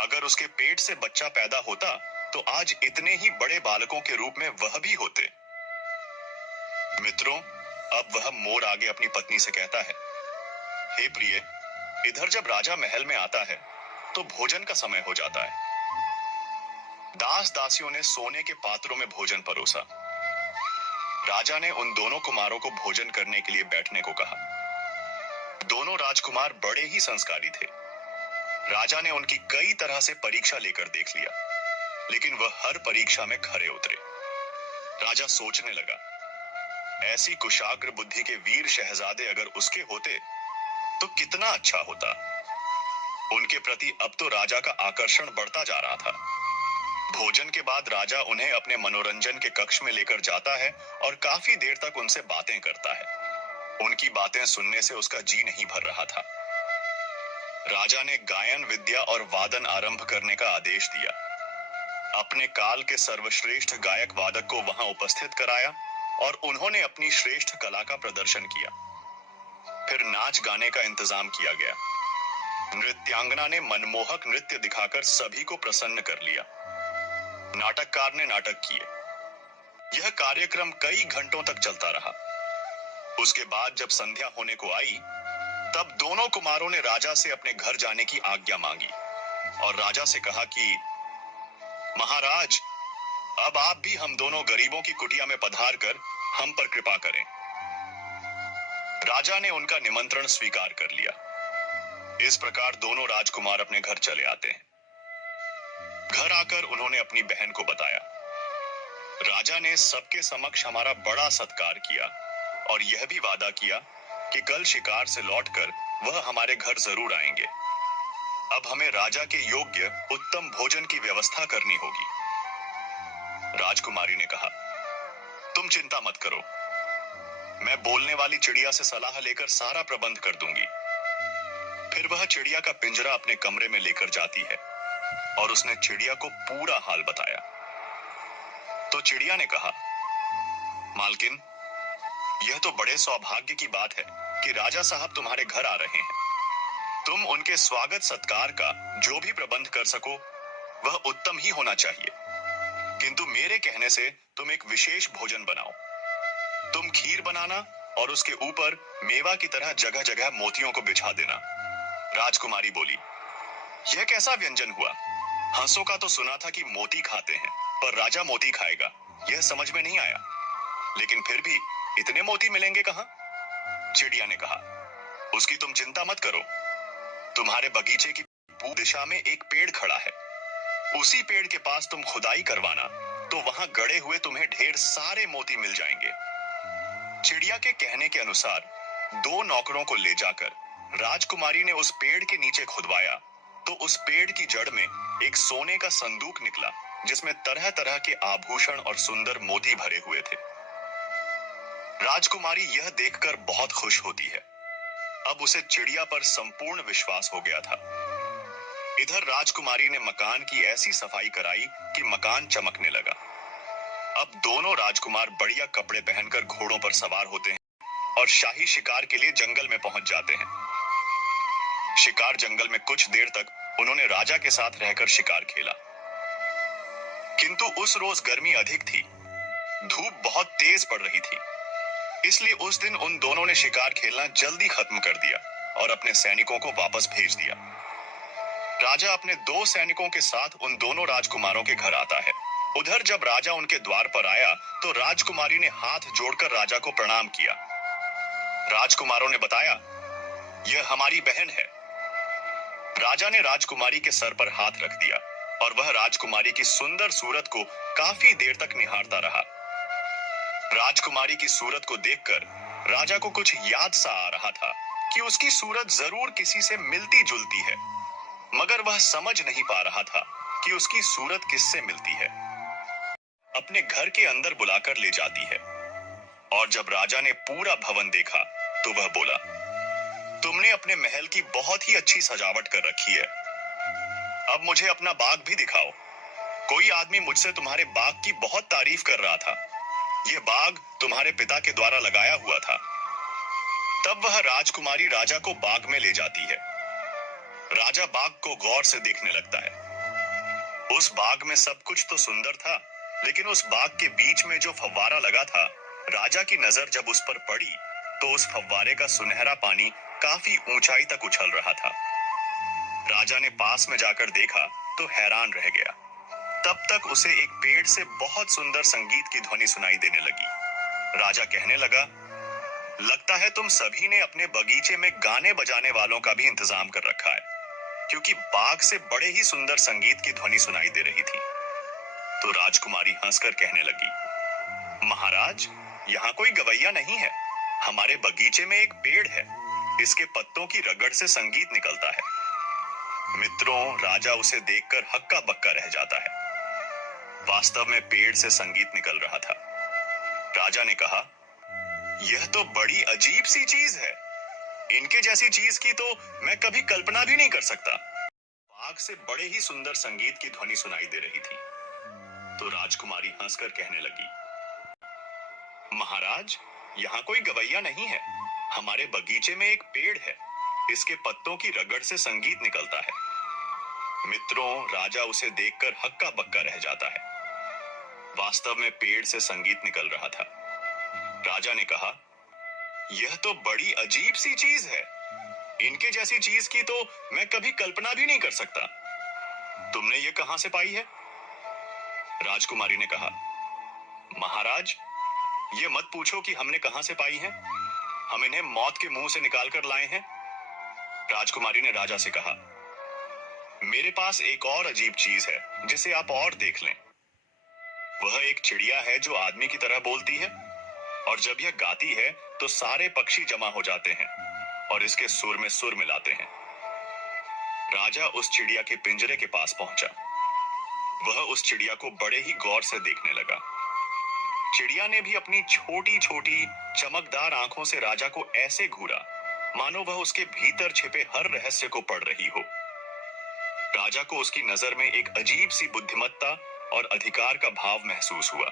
अगर उसके पेट से बच्चा पैदा होता तो आज इतने ही बड़े बालकों के रूप में वह भी होते। मित्रों, अब वह मोर आगे अपनी पत्नी से कहता है, हे प्रिय, इधर जब राजा महल में आता है तो भोजन का समय हो जाता है। दास दासियों ने सोने के पात्रों में भोजन परोसा। राजा ने उन दोनों कुमारों को भोजन करने के लिए बैठने को कहा। दोनों राजकुमार बड़े ही संस्कारी थे। राजा ने उनकी कई तरह से परीक्षा लेकर देख लिया, लेकिन वह हर परीक्षा में खरे उतरे। राजा सोचने लगा, ऐसी कुशाग्र बुद्धि के वीर शहजादे अगर उसके होते तो कितना अच्छा होता। उनके प्रति अब तो राजा का आकर्षण बढ़ता जा रहा था। भोजन के बाद राजा उन्हें अपने मनोरंजन के कक्ष में लेकर जाता है और काफी देर तक उनसे बातें करता है। उनकी बातें सुनने से उसका जी नहीं भर रहा था। राजा ने गायन विद्या और वादन आरंभ करने का आदेश दिया। अपने काल के सर्वश्रेष्ठ गायक वादक को वहां उपस्थित कराया और उन्होंने अपनी श्रेष्ठ कला का प्रदर्शन किया। फिर नाच गाने का इंतजाम किया गया। नृत्यांगना ने मनमोहक नृत्य दिखाकर सभी को प्रसन्न कर लिया। नाटककार ने नाटक किए। यह कार्यक्रम कई घंटों तक चलता रहा। उसके बाद जब संध्या होने को आई, तब दोनों कुमारों ने राजा से अपने घर जाने की आज्ञा मांगी और राजा से कहा कि महाराज, अब आप भी हम दोनों गरीबों की कुटिया में पधार कर हम पर कृपा करें। राजा ने उनका निमंत्रण स्वीकार कर लिया। इस प्रकार दोनों राजकुमार अपने घर चले आते हैं। घर आकर उन्होंने अपनी बहन को बताया। राजा ने सबके समक्ष हमारा बड़ा सत्कार किया और यह भी वादा किया कि कल शिकार से लौटकर वह हमारे घर जरूर आएंगे। अब हमें राजा के योग्य उत्तम भोजन की व्यवस्था करनी होगी। राजकुमारी ने कहा, तुम चिंता मत करो, मैं बोलने वाली चिड़िया से सलाह लेकर सारा प्रबंध कर दूंगी। फिर वह चिड़िया का पिंजरा अपने कमरे में लेकर जाती है और उसने चिड़िया को पूरा हाल बताया। तो चिड़िया ने कहा, मालकिन, यह तो बड़े सौभाग्य की बात है कि राजा साहब तुम्हारे घर आ रहे हैं। तुम उनके स्वागत सत्कार का जो भी प्रबंध कर सको वह उत्तम ही होना चाहिए, किंतु मेरे कहने से तुम एक विशेष भोजन बनाओ। तुम खीर बनाना और उसके ऊपर मेवा की तरह जगह जगह मोतियों को बिछा देना। राजकुमारी बोली, यह कैसा व्यंजन हुआ? हंसों का तो सुना था कि मोती खाते हैं, पर राजा मोती खाएगा, यह समझ में नहीं आया। लेकिन फिर भी इतने मोती मिलेंगे कहां? चिड़िया ने कहा, उसकी तुम चिंता मत करो। तुम्हारे बगीचे की पूर्व दिशा में एक पेड़ खड़ा है। उसी पेड़ के पास तुम खुदाई करवाना, तो वहां गड़े हुए तुम्हें ढेर सारे मोती मिल जाएंगे। चिड़िया के कहने के अनुसार दो नौकरों को ले जाकर राजकुमारी ने उस पेड़ के नीचे खुदवाया, तो उस पेड़ की जड़ में एक सोने का संदूक निकला, जिसमें तरह तरह के आभूषण और सुंदर मोती भरे हुए थे। राजकुमारी यह देखकर बहुत खुश होती है। अब उसे चिड़िया पर संपूर्ण विश्वास हो गया था। इधर राजकुमारी ने मकान की ऐसी सफाई कराई कि मकान चमकने लगा। अब दोनों राजकुमार बढ़िया कपड़े पहनकर घोड़ों पर सवार होते हैं और शाही शिकार के लिए जंगल में पहुंच जाते हैं। शिकार जंगल में कुछ देर तक उन्होंने राजा के साथ रहकर शिकार खेला, किंतु उस रोज गर्मी अधिक थी, धूप बहुत तेज पड़ रही थी। इसलिए उस दिन उन दोनों ने शिकार खेलना जल्दी खत्म कर दिया और अपने सैनिकों को वापस भेज दिया। राजा अपने दो सैनिकों के साथ उन दोनों राजकुमारों के घर आता है। उधर जब राजा उनके द्वार पर आया, तो राजकुमारी ने हाथ जोड़कर राजा को प्रणाम किया। राजकुमारों ने बताया, यह हमारी बहन है। राजा ने राजकुमारी के सर पर हाथ रख दिया और वह राजकुमारी की सुंदर सूरत को काफी देर तक निहारता रहा। राजकुमारी की सूरत को देखकर राजा को कुछ याद सा आ रहा था कि उसकी सूरत जरूर किसी से मिलती जुलती है, मगर वह समझ नहीं पा रहा था कि उसकी सूरत किससे मिलती है। अपने घर के अंदर बुलाकर ले जाती है और जब राजा ने पूरा भवन देखा तो वह बोला, तुमने अपने महल की बहुत ही अच्छी सजावट कर रखी है। अब मुझे अपना बाग भी दिखाओ। कोई आदमी मुझसे तुम्हारे बाग की बहुत तारीफ कर रहा था। यह बाग तुम्हारे पिता के द्वारा लगाया हुआ था। तब वह राजकुमारी राजा को बाग में ले जाती है। राजा बाग को गौर से देखने लगता है। उस बाग में सब कुछ तो सुंदर था, लेकिन उस बाग के बीच में जो फव्वारा लगा था, राजा की नजर जब उस पर पड़ी तो उस फव्वारे का सुनहरा पानी काफी ऊंचाई तक उछल रहा था। राजा ने पास में जाकर देखा तो हैरान रह गया। तब तक उसे एक पेड़ से बहुत सुंदर संगीत की ध्वनि सुनाई देने लगी। राजा कहने लगा, लगता है तुम सभी ने अपने बगीचे में गाने बजाने वालों का भी इंतजाम कर रखा है, क्योंकि बाग से बड़े ही सुंदर संगीत की ध्वनि सुनाई दे रही थी। तो राजकुमारी हंसकर कहने लगी, महाराज, यहाँ कोई गवैया नहीं है। हमारे बगीचे में एक पेड़ है, इसके पत्तों की रगड़ से संगीत निकलता है। मित्रों, राजा उसे देखकर हक्का बक्का रह जाता है। वास्तव में पेड़ से संगीत निकल रहा था। राजा ने कहा, यह तो बड़ी अजीब सी चीज है। इनके जैसी चीज की तो मैं कभी कल्पना भी नहीं कर सकता। बाग से बड़े ही सुंदर संगीत की ध्वनि सुनाई दे रही थी। तो राजकुमारी हंसकर कहने लगी, महाराज, यहाँ कोई गवैया नहीं है। हमारे बगीचे में एक पेड़ है, इसके पत्तों की रगड़ से संगीत निकलता है। मित्रों, राजा उसे देखकर हक्का बक्का रह जाता है। वास्तव में पेड़ से संगीत निकल रहा था। राजा ने कहा, यह तो बड़ी अजीब सी चीज है। इनके जैसी चीज की तो मैं कभी कल्पना भी नहीं कर सकता। तुमने ये कहां से पाई है? राजकुमारी ने कहा, महाराज, ये मत पूछो कि हमने कहां से पाई हैं। हम इन्हें मौत के मुंह से निकाल कर लाए हैं। राजकुमारी ने राजा से कहा, मेरे पास एक और अजीब चीज है जिसे आप और देख लें। वह एक चिड़िया है जो आदमी की तरह बोलती है, और जब यह गाती है तो सारे पक्षी जमा हो जाते हैं और इसके सुर में सुर मिलाते हैं। राजा उस चिड़िया के पिंजरे के पास पहुंचा। वह उस चिड़िया को बड़े ही गौर से देखने लगा। चिड़िया ने भी अपनी छोटी छोटी चमकदार आंखों से राजा को ऐसे घूरा मानो वह उसके भीतर छिपे हर रहस्य को पढ़ रही हो। राजा को उसकी नजर में एक अजीब सी बुद्धिमत्ता और अधिकार का भाव महसूस हुआ।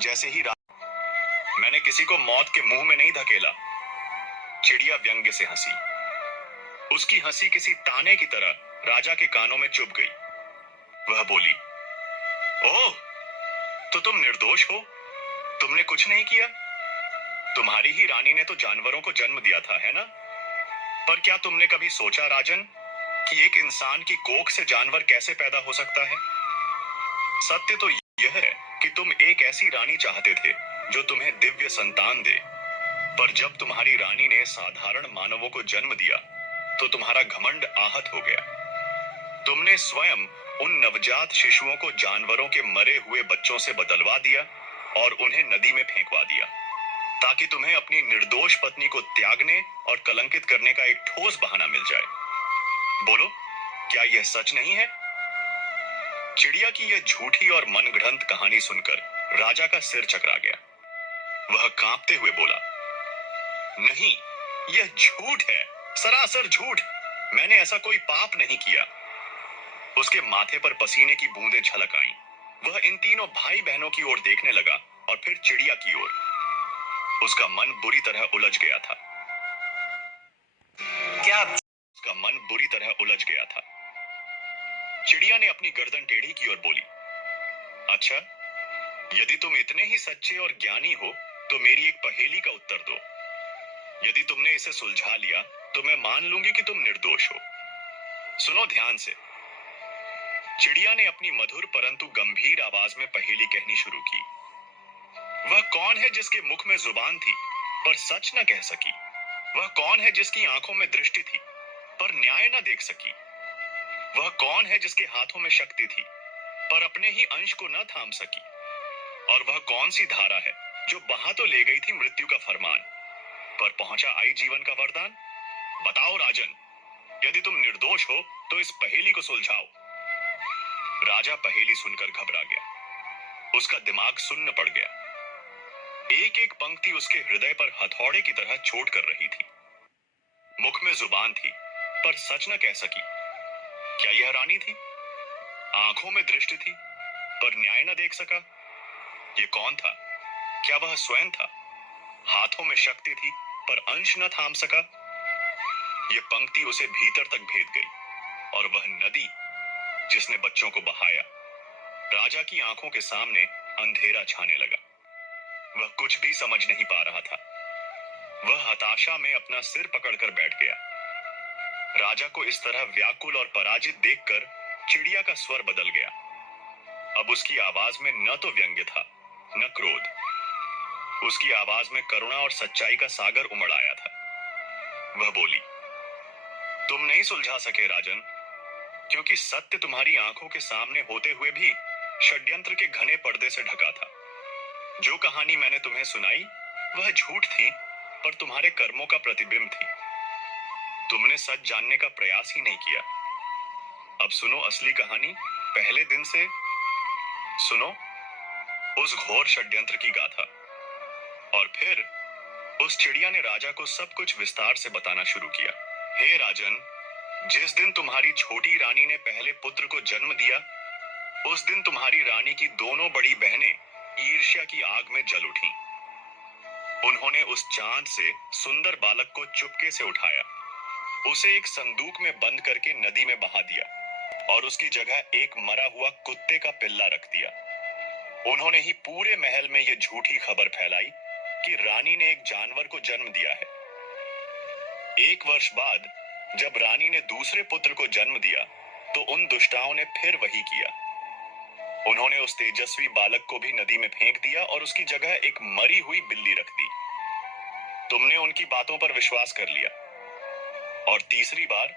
जैसे ही मैंने किसी को मौत के मुंह में नहीं धकेला। चिड़िया व्यंग्य से हंसी। उसकी हंसी किसी ताने की तरह राजा के कानों में चुभ गई। वह बोली, ओह, तो तुम निर्दोष हो। तुमने कुछ नहीं किया। तुम्हारी ही रानी ने तो जानवरों को जन्म दिया था, है ना? पर क्या तुमने कभी सोचा राजन कि एक इंसान की कोख से जानवर कैसे पैदा हो सकता है? सत्य तो यह है कि तुम एक ऐसी रानी चाहते थे जो तुम्हें दिव्य संतान दे। पर जब तुम्हारी रानी ने साधारण मानवों को जन्म दिया तो तुम्हारा घमंड आहत हो गया। तुमने स्वयं उन नवजात शिशुओं को जानवरों के मरे हुए बच्चों से बदलवा दिया और उन्हें नदी में फेंकवा दिया, ताकि तुम्हें अपनी निर्दोष पत्नी को त्यागने और कलंकित करने का एक ठोस बहाना मिल जाए। बोलो, क्या यह सच नहीं है? चिड़िया की यह झूठी और मनगढ़ंत कहानी सुनकर राजा का सिर चकरा गया। वह कांपते हुए बोला, नहीं, यह झूठ है, सरासर झूठ। मैंने ऐसा कोई पाप नहीं किया। उसके माथे पर पसीने की बूंदें छलक आईं। वह इन तीनों भाई बहनों की ओर देखने लगा और फिर चिड़िया की ओर। उसका मन बुरी तरह उलझ गया था। उसका मन बुरी तरह उलझ गया था। चिड़िया ने अपनी गर्दन टेढ़ी की और बोली, अच्छा, यदि तुम इतने ही सच्चे और ज्ञानी हो तो मेरी एक पहेली का उत्तर दो। यदि तुमने इसे सुलझा लिया तो मैं मान लूंगी कि तुम निर्दोष हो। सुनो ध्यान से। चिड़िया ने अपनी मधुर परंतु गंभीर आवाज में पहेली कहनी शुरू की। वह कौन है जिसके मुख में जुबान थी पर सच न कह सकी? वह कौन है जिसकी आंखों में दृष्टि थी पर न्याय न देख सकी? वह कौन है जिसके हाथों में शक्ति थी पर अपने ही अंश को न थाम सकी? और वह कौन सी धारा है जो बहा तो ले गई थी मृत्यु का फरमान, पर पहुंचा आई जीवन का वरदान? बताओ राजन, यदि तुम निर्दोष हो तो इस पहेली को सुलझाओ। राजा पहेली सुनकर घबरा गया। उसका दिमाग सुन्न पड़ गया। एक एक पंक्ति उसके हृदय पर हथौड़े की तरह चोट कर रही थी। मुख में जुबान थी पर सच न कह सकी। क्या यह रानी थी? आंखों में दृष्टि थी पर न्याय न देख सका। ये कौन था? क्या वह स्वयं था? हाथों में शक्ति थी पर अंश न थाम सका। ये पंक्ति उसे भीतर तक भेद गई और वह नदी जिसने बच्चों को बहाया, राजा की आंखों के सामने अंधेरा छाने लगा। वह कुछ भी समझ नहीं पा रहा था। वह हताशा में अपना सिर पकड़कर बैठ गया। राजा को इस तरह व्याकुल और पराजित देखकर चिड़िया का स्वर बदल गया। अब उसकी आवाज में न तो व्यंग्य था न क्रोध। उसकी आवाज में करुणा और सच्चाई का सागर उमड़ आया था। वह बोली, तुम नहीं सुलझा सके राजन, क्योंकि सत्य तुम्हारी आंखों के सामने होते हुए भी षड्यंत्र के घने पर्दे से ढका था। जो कहानी मैंने तुम्हें सुनाई वह झूठ थी, पर तुम्हारे कर्मों का प्रतिबिंब थी। तुमने सच जानने का प्रयास ही नहीं किया। अब सुनो असली कहानी, पहले दिन से। सुनो उस घोर षड्यंत्र की गाथा। और फिर उस चिड़िया ने राजा को सब कुछ विस्तार से बताना शुरू किया। हे राजन, जिस दिन तुम्हारी छोटी रानी ने पहले पुत्र को जन्म दिया, उस दिन तुम्हारी रानी की दोनों बड़ी बहनें ईर्ष्या की आग में जल उठीं। उन्होंने उस चांद से सुंदर बालक को चुपके से उठाया, उसे एक संदूक में बंद करके नदी में बहा दिया और उसकी जगह एक मरा हुआ कुत्ते का पिल्ला रख दिया। उन्होंने ही पूरे महल में यह झूठी खबर फैलाई कि रानी ने एक जानवर को जन्म दिया है। 1 वर्ष बाद जब रानी ने दूसरे पुत्र को जन्म दिया, तो उन दुष्टाओं ने फिर वही किया। उन्होंने उस तेजस्वी बालक को भी नदी में फेंक दिया और उसकी जगह एक मरी हुई बिल्ली रख दी। तुमने उनकी बातों पर विश्वास कर लिया। और तीसरी बार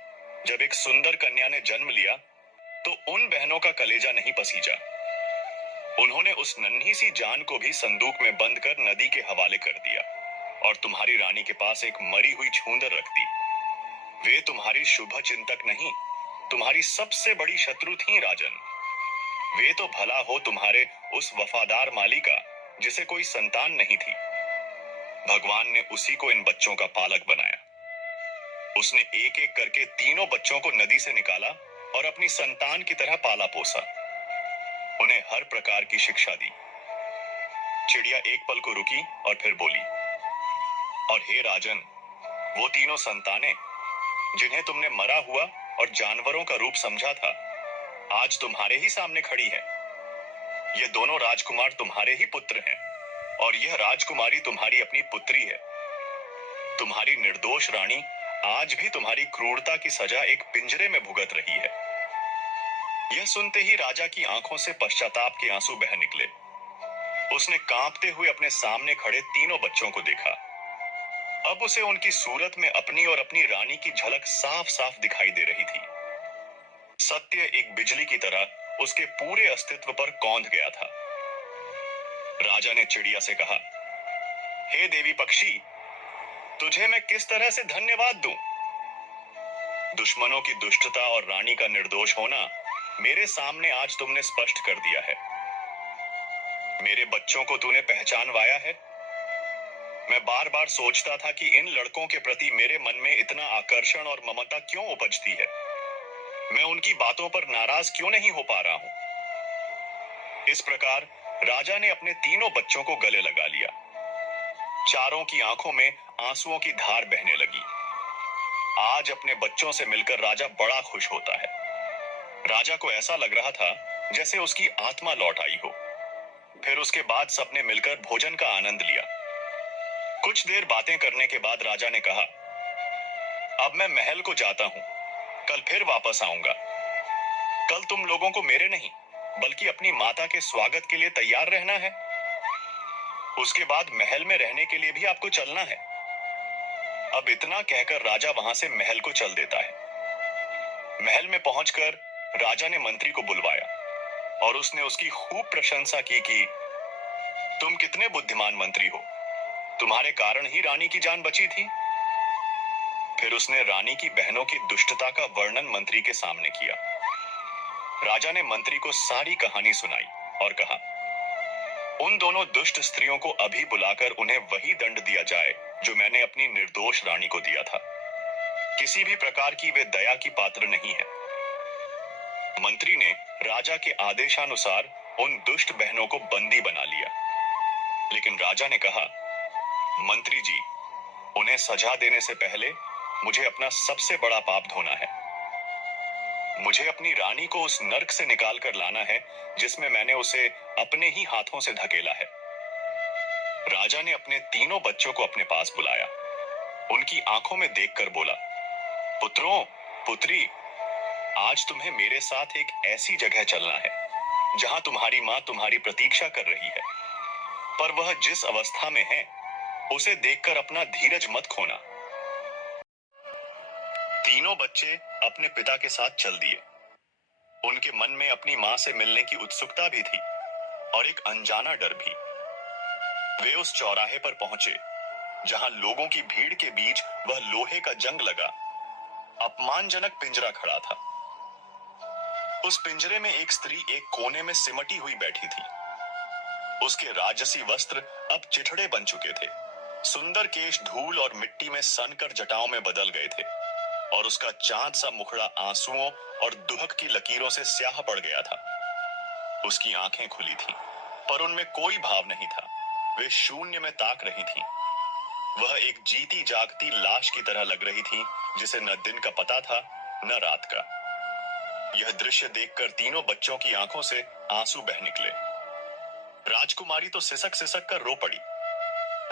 जब एक सुंदर कन्या ने जन्म लिया, तो उन बहनों का कलेजा नहीं पसीजा। उन्होंने उस नन्ही सी जान को भी संदूक में बंद कर नदी के हवाले कर दिया और तुम्हारी रानी के पास एक मरी हुई छूंदर रख दी। वे तुम्हारी शुभ चिंतक नहीं, तुम्हारी सबसे बड़ी शत्रु थीं राजन। वे तो भला हो तुम्हारे उस वफादार माली का, जिसे कोई संतान नहीं थी। भगवान ने उसी को इन बच्चों का पालक बनाया। उसने एक एक करके तीनों बच्चों को नदी से निकाला और अपनी संतान की तरह पाला पोसा। उन्हें हर प्रकार की शिक्षा दी। चिड़िया एक पल को रुकी और फिर बोली, और हे राजन, वो तीनों संतानें जिन्हें तुमने मरा हुआ और जानवरों का रूप समझा था, आज तुम्हारे ही सामने खड़ी है। ये दोनों राजकुमार तुम्हारे ही पुत्र हैं और यह राजकुमारी तुम्हारी अपनी पुत्री है। तुम्हारी निर्दोष रानी आज भी तुम्हारी क्रूरता की सजा एक पिंजरे में भुगत रही है। यह सुनते ही राजा की आंखों से पश्चाताप के आंसू बह निकले। उसने कांपते हुए अपने सामने खड़े तीनों बच्चों को देखा। अब उसे उनकी सूरत में अपनी और अपनी रानी की झलक साफ साफ दिखाई दे रही थी। सत्य एक बिजली की तरह उसके पूरे अस्तित्व पर कौंध गया था। राजा ने चिड़िया से कहा, हे देवी पक्षी, तुझे मैं किस तरह से धन्यवाद दूं? दुश्मनों की दुष्टता और रानी का निर्दोष होना मेरे सामने आज तुमने स्पष्ट कर दिया है। मेरे बच्चों को तूने पहचानवाया है। मैं बार बार सोचता था कि इन लड़कों के प्रति मेरे मन में इतना आकर्षण और ममता क्यों उपजती है। मैं उनकी बातों पर नाराज क्यों नहीं हो पा रहा हूं। इस प्रकार राजा ने अपने तीनों बच्चों को गले लगा लिया। चारों की आंखों में आंसुओं की धार बहने लगी। आज अपने बच्चों से मिलकर राजा बड़ा खुश होता है। राजा को ऐसा लग रहा था जैसे उसकी आत्मा लौट आई हो। फिर उसके बाद सबने मिलकर भोजन का आनंद लिया। कुछ देर बातें करने के बाद राजा ने कहा, अब मैं महल को जाता हूं, कल फिर वापस आऊंगा। कल तुम लोगों को मेरे नहीं बल्कि अपनी माता के स्वागत के लिए तैयार रहना है। उसके बाद महल में रहने के लिए भी आपको चलना है। अब इतना कहकर राजा वहां से महल को चल देता है। महल में पहुंचकर राजा ने मंत्री को बुलवाया और उसने उसकी खूब प्रशंसा की कि तुम कितने बुद्धिमान मंत्री हो, तुम्हारे कारण ही रानी की जान बची थी। फिर उसने रानी की बहनों की दुष्टता का वर्णन मंत्री के सामने किया। राजा ने मंत्री को सारी कहानी सुनाई और कहा, उन दोनों दुष्ट स्त्रियों को अभी बुलाकर उन्हें वही दंड दिया जाए जो मैंने अपनी निर्दोष रानी को दिया था। किसी भी प्रकार की वे दया की पात्र नहीं है। मंत्री ने राजा के आदेशानुसार उन दुष्ट बहनों को बंदी बना लिया। लेकिन राजा ने कहा, मंत्री जी, उन्हें सजा देने से पहले मुझे अपना सबसे बड़ा पाप धोना है। मुझे अपनी रानी को उस नर्क से निकाल कर लाना है जिसमें मैंने उसे अपने ही हाथों से धकेला है। राजा ने अपने तीनों बच्चों को अपने पास बुलाया। उनकी आंखों में देखकर बोला, पुत्रों, पुत्री, आज तुम्हें मेरे साथ एक ऐसी जगह चलना है जहां तुम्हारी मां तुम्हारी प्रतीक्षा कर रही है। पर वह जिस अवस्था में है उसे देखकर अपना धीरज मत खोना। तीनों बच्चे अपने पिता के साथ चल दिए। उनके मन में अपनी मां से मिलने की उत्सुकता भी थी और एक अनजाना डर भी। वे उस चौराहे पर पहुंचे जहां लोगों की भीड़ के बीच वह लोहे का जंग लगा अपमानजनक पिंजरा खड़ा था। उस पिंजरे में एक स्त्री एक कोने में सिमटी हुई बैठी थी। उसके राजसी वस्त्र अब चिथड़े बन चुके थे। सुंदर केश धूल और मिट्टी में सनकर जटाओं में बदल गए थे और उसका चांद सा मुखड़ा आंसुओं और दुहक की लकीरों से स्याह पड़ गया था। उसकी आंखें खुली थीं, पर उनमें कोई भाव नहीं था। वे शून्य में ताक रही थीं। वह एक जीती जागती लाश की तरह लग रही थी, जिसे न दिन का पता था न रात का। यह दृश्य देखकर तीनों बच्चों की आंखों से आंसू बह निकले। राजकुमारी तो सिसक सिसक कर रो पड़ी।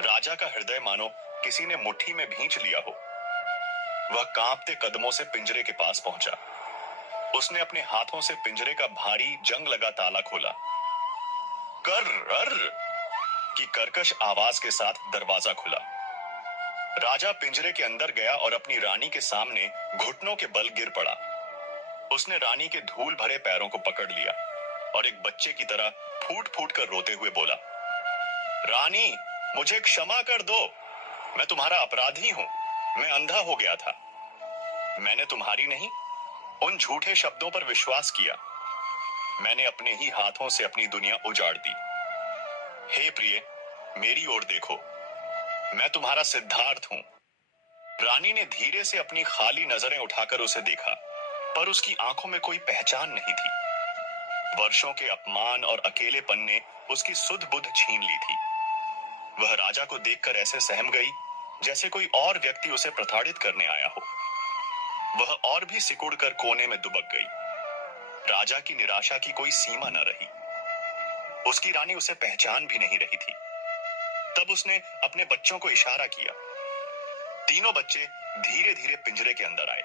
राजा का हृदय मानो किसी ने मुट्ठी में भींच लिया हो। वह कांपते कदमों से पिंजरे के पास पहुंचा। उसने अपने हाथों से पिंजरे का भारी जंग लगा ताला खोला। कर्र की कर्कश आवाज के साथ दरवाजा खुला। राजा पिंजरे के अंदर गया और अपनी रानी के सामने घुटनों के बल गिर पड़ा। उसने रानी के धूल भरे पैरों को पकड़ लिया और एक बच्चे की तरह फूट फूट कर रोते हुए बोला, रानी, मुझे क्षमा कर दो। मैं तुम्हारा अपराधी हूं। मैं अंधा हो गया था। मैंने तुम्हारी नहीं, उन झूठे शब्दों पर विश्वास किया। मैंने अपने ही हाथों से अपनी दुनिया उजाड़ दी। हे प्रिय, मेरी ओर देखो। मैं तुम्हारा सिद्धार्थ हूं। रानी ने धीरे से अपनी खाली नजरें उठाकर उसे देखा, पर उसकी आंखों में कोई पहचान नहीं थी। वर्षों के अपमान और अकेलेपन ने उसकी सुध बुध छीन ली थी। वह राजा को देखकर ऐसे सहम गई जैसे कोई और व्यक्ति उसे प्रताड़ित करने आया हो। वह और भी सिकुड़ कर कोने में दुबक गई। राजा की निराशा की कोई सीमा न रही। उसकी रानी उसे पहचान भी नहीं रही थी। तब उसने अपने बच्चों को इशारा किया। तीनों बच्चे धीरे धीरे पिंजरे के अंदर आए।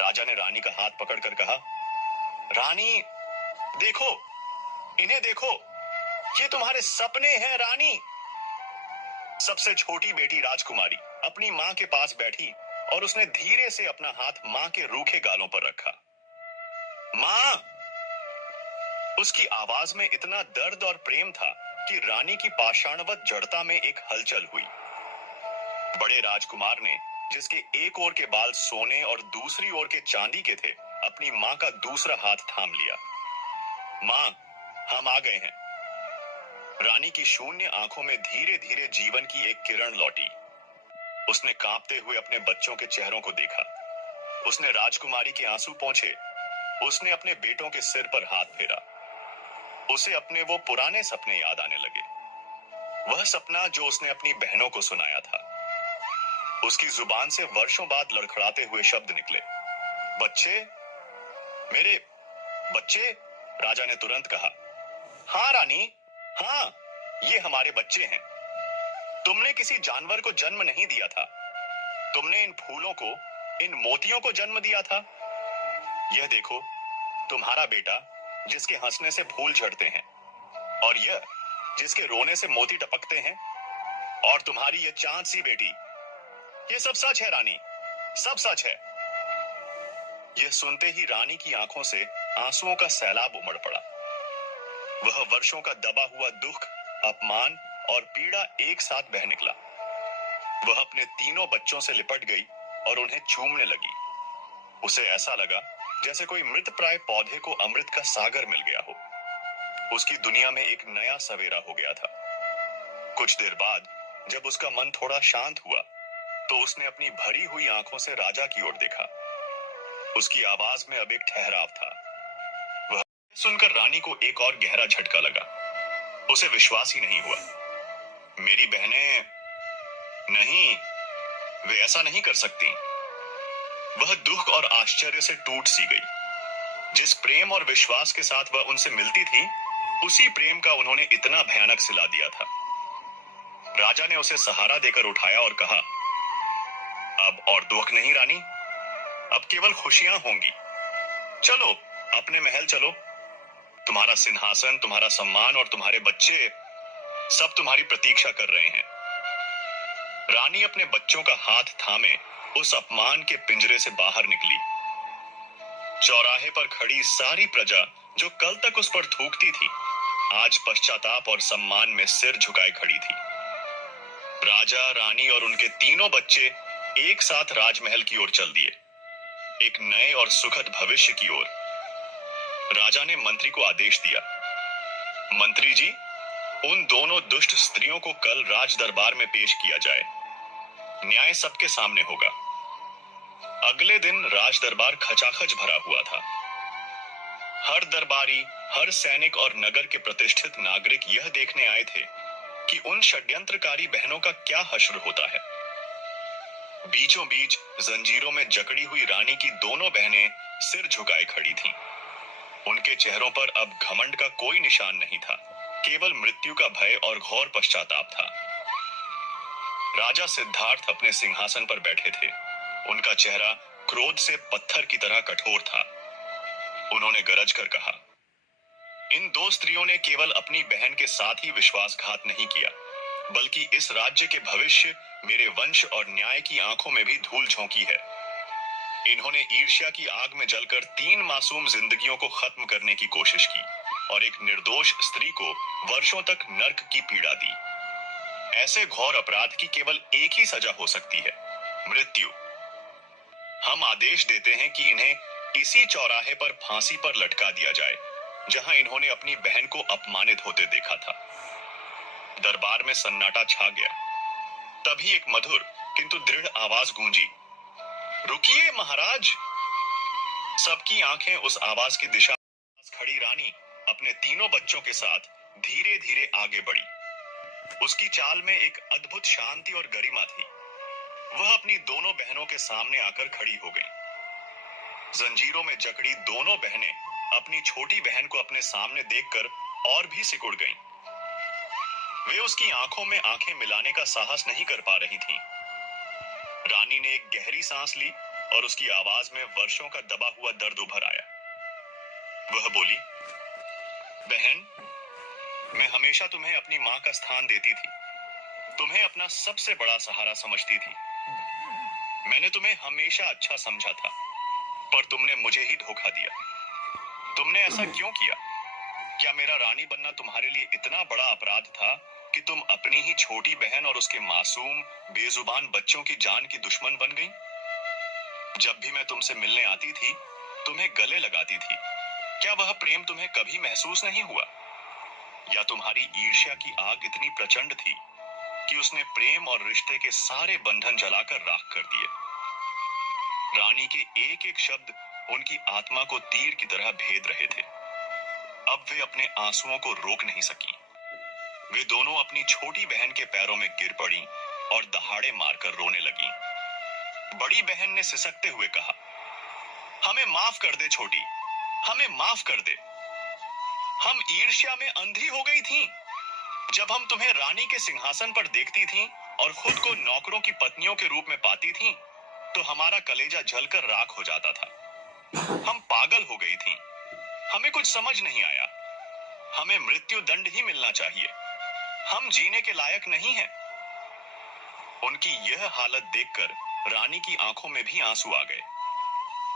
राजा ने रानी का हाथ पकड़कर कहा, रानी, देखो, इन्हें देखो, ये तुम्हारे सपने हैं रानी। सबसे छोटी बेटी राजकुमारी अपनी मां के पास बैठी और उसने धीरे से अपना हाथ मां के रूखे गालों पर रखा। मां! उसकी आवाज में इतना दर्द और प्रेम था कि रानी की पाषाणवत जड़ता में एक हलचल हुई। बड़े राजकुमार ने, जिसके एक ओर के बाल सोने और दूसरी ओर के चांदी के थे, अपनी मां का दूसरा हाथ थाम लिया। मां, हम आ गए हैं। रानी की शून्य आंखों में धीरे धीरे जीवन की एक किरण लौटी। उसने कांपते हुए अपने बच्चों के चेहरों को देखा। उसने राजकुमारी के आंसू पोंछे। उसने अपने बेटों के सिर पर हाथ फेरा। उसे अपने वो पुराने सपने याद आने लगे। वह सपना जो उसने अपनी बहनों को सुनाया था। उसकी जुबान से वर्षों बाद लड़खड़ाते हुए शब्द निकले, बच्चे, मेरे बच्चे। राजा ने तुरंत कहा, हाँ रानी, हाँ, ये हमारे बच्चे हैं। तुमने किसी जानवर को जन्म नहीं दिया था। तुमने इन फूलों को, इन मोतियों को जन्म दिया था। यह देखो, तुम्हारा बेटा जिसके हंसने से फूल झड़ते हैं, और यह जिसके रोने से मोती टपकते हैं, और तुम्हारी यह चांद सी बेटी। यह सब सच है रानी, सब सच है। यह सुनते ही रानी की आंखों से आंसुओं का सैलाब उमड़ पड़ा। वह वर्षों का दबा हुआ दुख, अपमान और पीड़ा एक साथ बह निकला। वह अपने तीनों बच्चों से लिपट गई और उन्हें चूमने लगी। उसे ऐसा लगा जैसे कोई मृतप्राय पौधे को अमृत का सागर मिल गया हो। उसकी दुनिया में एक नया सवेरा हो गया था। कुछ देर बाद जब उसका मन थोड़ा शांत हुआ, तो उसने अपनी भरी हुई आंखों से राजा की ओर देखा। उसकी आवाज में अब एक ठहराव था। वह सुनकर रानी को एक और गहरा झटका लगा। उसे विश्वास ही नहीं हुआ। मेरी बहनें, नहीं, वे ऐसा नहीं कर सकती। वह दुख और आश्चर्य से टूट सी गई। जिस प्रेम और विश्वास के साथ वह उनसे मिलती थी, उसी प्रेम का उन्होंने इतना भयानक सिला दिया था। राजा ने उसे सहारा देकर उठाया और कहा, अब और दुख नहीं रानी, अब केवल खुशियां होंगी। चलो, अपने महल चलो। तुम्हारा सिंहासन, तुम्हारा सम्मान और तुम्हारे बच्चे सब तुम्हारी प्रतीक्षा कर रहे हैं। रानी अपने बच्चों का हाथ थामे उस अपमान के पिंजरे से बाहर निकली। चौराहे पर खड़ी सारी प्रजा जो कल तक उस पर थूकती थी, आज पश्चाताप और सम्मान में सिर झुकाए खड़ी थी। राजा, रानी और उनके तीनों बच्चे एक साथ राजमहल की ओर चल दिए, एक नए और सुखद भविष्य की ओर। राजा ने मंत्री को आदेश दिया, मंत्री जी, उन दोनों दुष्ट स्त्रियों को कल राज दरबार में पेश किया जाए। न्याय सबके सामने होगा। अगले दिन राज दरबार खचाखच भरा हुआ था। हर दरबारी, हर सैनिक और नगर के प्रतिष्ठित नागरिक यह देखने आए थे कि उन षड्यंत्रकारी बहनों का क्या हश्र होता है। बीचों बीच जंजीरों में जकड़ी हुई रानी की दोनों बहनें सिर झुकाए खड़ी थीं। उनके चेहरों पर अब घमंड का कोई निशान नहीं था, केवल मृत्यु का भय और घोर पश्चाताप था। राजा सिद्धार्थ अपने सिंहासन पर बैठे थे। उनका चेहरा क्रोध से पत्थर की तरह कठोर था। उन्होंने गरज कर कहा, इन दो स्त्रियों ने केवल अपनी बहन के साथ ही विश्वासघात नहीं किया, बल्कि इस राज्य के भविष्य, मेरे वंश और न्याय की आंखों में भी धूल झोंकी है। इन्होंने ईर्ष्या की आग में जलकर 3 मासूम जिंदगियों को खत्म करने की कोशिश की और एक निर्दोष स्त्री को वर्षों तक नर्क की पीड़ा दी। ऐसे घोर अपराध की केवल एक ही सजा हो सकती है, मृत्यु। हम आदेश देते हैं कि इन्हें इसी चौराहे पर फांसी पर लटका दिया जाए, जहां इन्होंने अपनी बहन को अपमानित होते देखा था। दरबार में सन्नाटा छा गया। तभी एक मधुर किंतु दृढ़ आवाज गूंजी, रुकिए महाराज। सबकी आंखें उस आवाज की दिशा में खड़ी रानी अपने तीनों बच्चों के साथ धीरे धीरे आगे बढ़ी। उसकी चाल में एक अद्भुत शांति और गरिमा थी। वह अपनी दोनों बहनों के सामने आकर खड़ी हो गई। जंजीरों में जकड़ी दोनों बहनें अपनी छोटी बहन को अपने सामने देखकर और भी सिकुड़ गईं। वे उसकी आंखों में आंखें मिलाने का साहस नहीं कर पा रही थीं। रानी ने एक गहरी सांस ली और उसकी आवाज में वर्षों का दबा हुआ दर्द उभर आया। वह बोली, बहन, मैं हमेशा तुम्हें अपनी मां का स्थान देती थी, तुम्हें अपना सबसे बड़ा सहारा समझती थी। मैंने तुम्हें हमेशा अच्छा समझा था, पर तुमने मुझे ही धोखा दिया। तुमने ऐसा क्यों किया? क्या मेरा रानी बनना तुम्हारे लिए इतना बड़ा अपराध था कि तुम अपनी ही छोटी बहन और उसके मासूम, बेजुबान बच्चों की जान की दुश्मन बन गई? जब भी मैं तुमसे मिलने आती थी, तुम्हें गले लगाती थी। क्या वह प्रेम तुम्हें कभी महसूस नहीं हुआ? या तुम्हारी ईर्ष्या की आग इतनी प्रचंड थी कि उसने प्रेम और रिश्ते के सारे बंधन जलाकर राख कर दिए? रानी के एक एक शब्द उनकी आत्मा को तीर की तरह भेद रहे थे। अब वे अपने आंसुओं को रोक नहीं सकी। वे दोनों अपनी छोटी बहन के पैरों में गिर पड़ी और दहाड़े मारकर रोने लगी। बड़ी बहन ने सिसकते हुए कहा, हमें माफ कर दे छोटी, हमें माफ कर दे। हम ईर्ष्या में अंधी हो गई थीं। जब हम तुम्हें रानी के सिंहासन पर देखती थीं और खुद को नौकरों की पत्नियों के रूप में पाती थीं, तो हमारा कलेजा जलकर राख हो जाता था। हम पागल हो गई थीं। हमें कुछ समझ नहीं आया। हमें मृत्यु दंड ही मिलना चाहिए। हम जीने के लायक नहीं हैं। उनकी यह हालत देखकर रानी की आंखों में भी आंसू आ गए।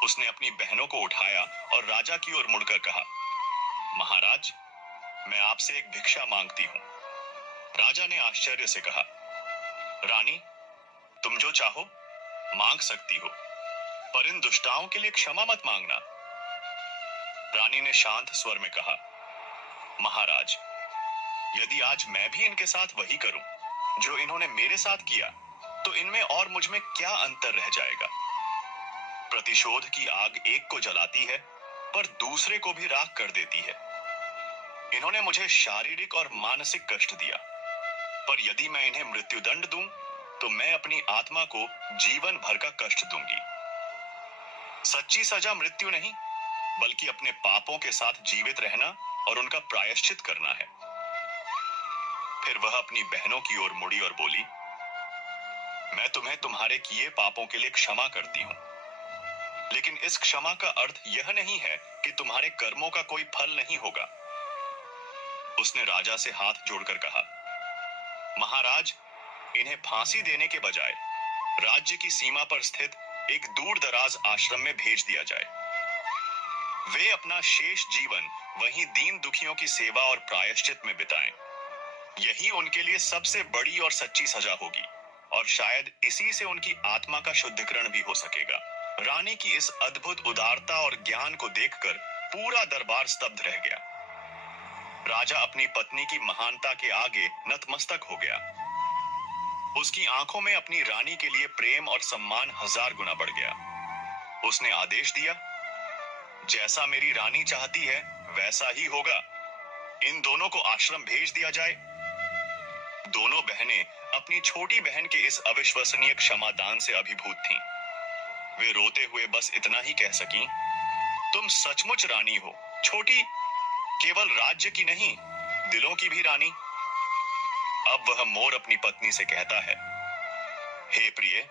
उसने अपनी बहनों को उठाया और राजा की ओर मुड़कर कहा, महाराज, मैं आपसे एक भिक्षा मांगती हूं। राजा ने आश्चर्य से कहा, रानी, तुम जो चाहो मांग सकती हो, पर इन दुष्टाओं के लिए क्षमा मत मांगना। रानी ने शांत स्वर में कहा, महाराज, यदि आज मैं भी इनके साथ वही करूं जो इन्होंने मेरे साथ किया, तो इनमें और मुझ में क्या अंतर रह जाएगा? प्रतिशोध की आग एक को जलाती है, पर दूसरे को भी राख कर देती है। इन्होंने मुझे शारीरिक और मानसिक कष्ट दिया, पर यदि मैं इन्हें मृत्युदंड दूं, तो मैं अपनी आत्मा को जीवन भर का कष्ट दूंगी। सच्ची सजा मृत्यु नहीं, बल्कि अपने पापों के साथ जीवित रहना और उनका प्रायश्चित करना है। फिर वह अपनी बहनों की ओर मुड़ी और बोली, मैं तुम्हें तुम्हारे किए पापों के लिए क्षमा करती हूं, लेकिन इस क्षमा का अर्थ यह नहीं है कि तुम्हारे कर्मों का कोई फल नहीं होगा। उसने राजा से हाथ जोड़कर कहा, महाराज, इन्हें फांसी देने के बजाय राज्य की सीमा पर स्थित एक दूर दराज आश्रम में भेज दिया जाए। वे अपना शेष जीवन वहीं दीन दुखियों की सेवा और प्रायश्चित में बिताएं। यही उनके लिए सबसे बड़ी और सच्ची सजा होगी, और शायद इसी से उनकी आत्मा का शुद्धिकरण भी हो सकेगा। रानी की इस अद्भुत उदारता और ज्ञान को देखकर पूरा दरबार स्तब्ध रह गया। राजा अपनी पत्नी की महानता के आगे नतमस्तक हो गया। उसकी आंखों में अपनी रानी के लिए प्रेम और सम्मान 1000 गुना बढ़ गया। उसने आदेश दिया, जैसा मेरी रानी चाहती है वैसा ही होगा। इन दोनों को आश्रम भेज दिया जाए। दोनों बहनें अपनी छोटी बहन के इस अविश्वसनीय क्षमादान से अभिभूत थीं। वे रोते हुए बस इतना ही कह सकीं, तुम सचमुच रानी हो, छोटी, केवल राज्य की नहीं, दिलों की भी रानी। अब वह मोर अपनी पत्नी से कहता है, हे प्रिय,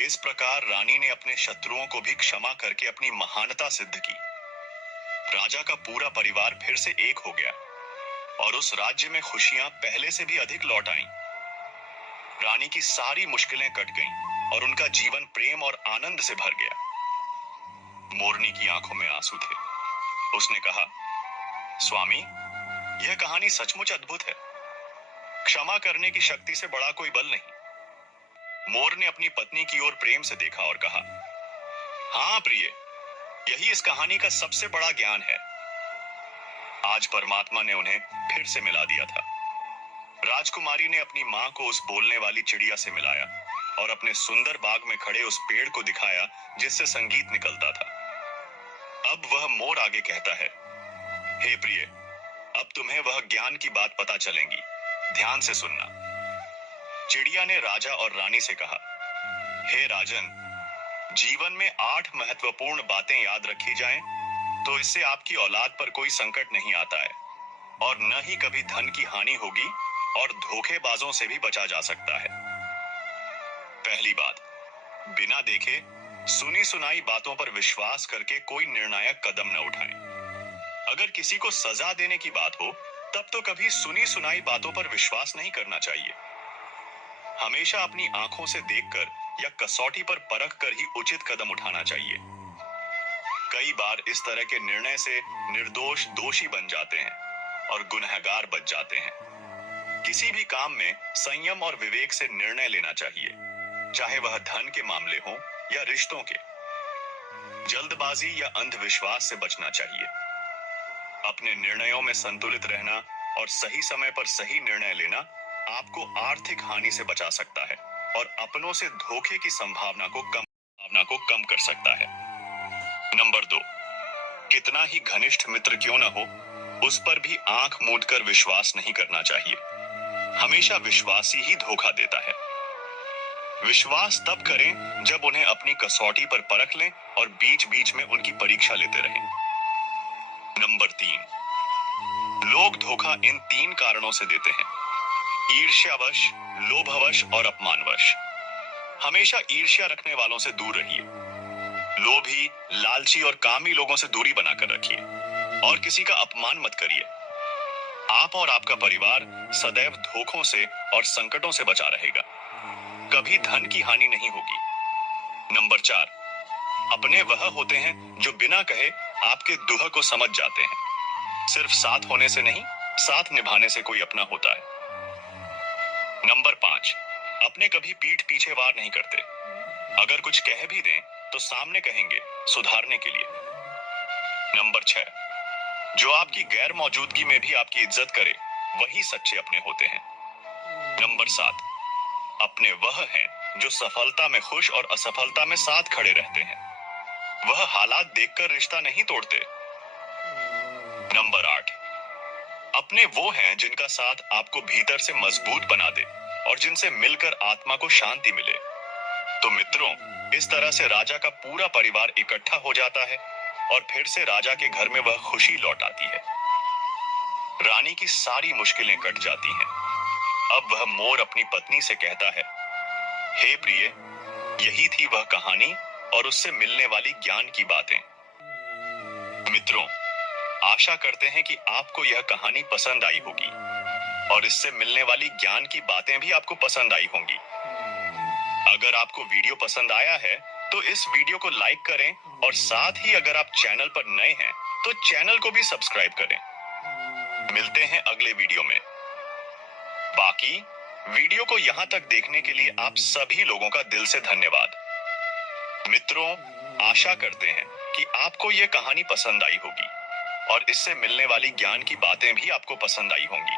इस प्रकार रानी ने अपने शत्रुओं को भी क्षमा करके अपनी महानता सिद्ध की। राजा का पूरा परिवार फिर से एक हो गया और उस राज्य में खुशियां पहले से भी अधिक लौट आईं। रानी की सारी मुश्किलें कट गईं और उनका जीवन प्रेम और आनंद से भर गया। मोरनी की आंखों में आंसू थे। उसने कहा, स्वामी, यह कहानी सचमुच अद्भुत है। क्षमा करने की शक्ति से बड़ा कोई बल नहीं। मोर ने अपनी पत्नी की ओर प्रेम से देखा और कहा, हाँ प्रिय, यही इस कहानी का सबसे बड़ा ज्ञान है। आज परमात्मा ने उन्हें फिर से मिला दिया था। राजकुमारी ने अपनी मां को उस बोलने वाली चिड़िया से मिलाया और अपने सुंदर बाग में खड़े उस पेड़ को दिखाया जिससे संगीत निकलता था। अब वह मोर आगे कहता है, हे प्रिय, अब तुम्हें वह ज्ञान की बात पता चलेंगी, ध्यान से सुनना। चिड़िया ने राजा और रानी से कहा, हे राजन, जीवन में 8 महत्वपूर्ण बातें याद रखी जाएं, तो इससे आपकी औलाद पर कोई संकट नहीं आता है और न ही कभी धन की हानि होगी और धोखेबाजों से भी बचा जा सकता है। पहली बात, बिना देखे सुनी सुनाई बातों पर विश्वास करके कोई निर्णायक कदम न उठाएं। अगर किसी को सजा देने की बात हो, तब तो कभी सुनी सुनाई बातों पर विश्वास नहीं करना चाहिए। हमेशा अपनी आंखों से देखकर या कसौटी पर परख कर ही उचित कदम उठाना चाहिए। कई बार इस तरह के निर्णय से निर्दोष दोषी बन जाते हैं और गुनहगार बच जाते हैं। किसी भी काम में संयम और विवेक से निर्णय लेना चाहिए, चाहे वह धन के मामले हो या रिश्तों के। जल्दबाजी या अंधविश्वास से बचना चाहिए। अपने निर्णयों में संतुलित रहना और सही समय पर सही निर्णय लेना आपको आर्थिक हानि से बचा सकता है और अपनों से धोखे की संभावना को कम कर सकता है। नंबर 2, कितना ही घनिष्ठ मित्र क्यों न हो, उस पर भी आंख मूंदकर विश्वास नहीं करना चाहिए। हमेशा विश्वासी ही धोखा देता है। विश्वास तब करें जब उन्हें अपनी कसौटी पर परख लें और बीच बीच में उनकी परीक्षा लेते रहें। नंबर 3, लोग धोखा इन 3 कारणों से देते हैं, ईर्ष्यावश, लोभवश और अपमानवश। हमेशा ईर्ष्या रखने वालों से दूर रहिए। लोभी, लालची और कामी लोगों से दूरी बनाकर रखिए और किसी का अपमान मत करिए। आप और आपका परिवार सदैव धोखों से और संकटों से बचा रहेगा। कभी धन की हानि नहीं होगी। नंबर 4, अपने वह होते हैं जो बिना कहे आपके दुख को समझ जाते हैं। सिर्फ साथ होने से नहीं, साथ निभाने से कोई अपना होता है। नंबर 5, अपने कभी पीठ पीछे वार नहीं करते। अगर कुछ कह भी दें तो सामने कहेंगे, सुधारने के लिए। नंबर 6, जो आपकी गैर मौजूदगी में भी आपकी इज्जत करे, वही सच्चे अपने होते हैं। नंबर 7, अपने वह हैं जो सफलता में खुश और असफलता में साथ खड़े रहते हैं। वह हालात देखकर रिश्ता नहीं तोड़ते। नंबर 8, अपने वो हैं जिनका साथ आपको भीतर से मजबूत बना दे और जिनसे मिलकर आत्मा को शांति मिले। तो मित्रों, इस तरह से राजा का पूरा परिवार इकट्ठा हो जाता है और फिर से राजा के घर में वह खुशी लौट आती है। रानी की सारी मुश्किलें कट जाती हैं। अब वह मोर अपनी पत्नी से कहता है, हे प्रिय, यही थी वह कहानी और उससे मिलने वाली ज्ञान की बातें। मित्रों, आशा करते हैं कि आपको यह कहानी पसंद आई होगी और इससे मिलने वाली ज्ञान की बातें भी आपको पसंद आई होंगी। अगर आपको वीडियो पसंद आया है तो इस वीडियो को लाइक करें और साथ ही अगर आप चैनल पर नए हैं तो चैनल को भी सब्सक्राइब करें। मिलते हैं अगले वीडियो में। बाकी वीडियो को यहां तक देखने के लिए आप सभी लोगों का दिल से धन्यवाद। मित्रों, आशा करते हैं कि आपको ये कहानी पसंद आई होगी और इससे मिलने वाली ज्ञान की बातें भी आपको पसंद आई होंगी।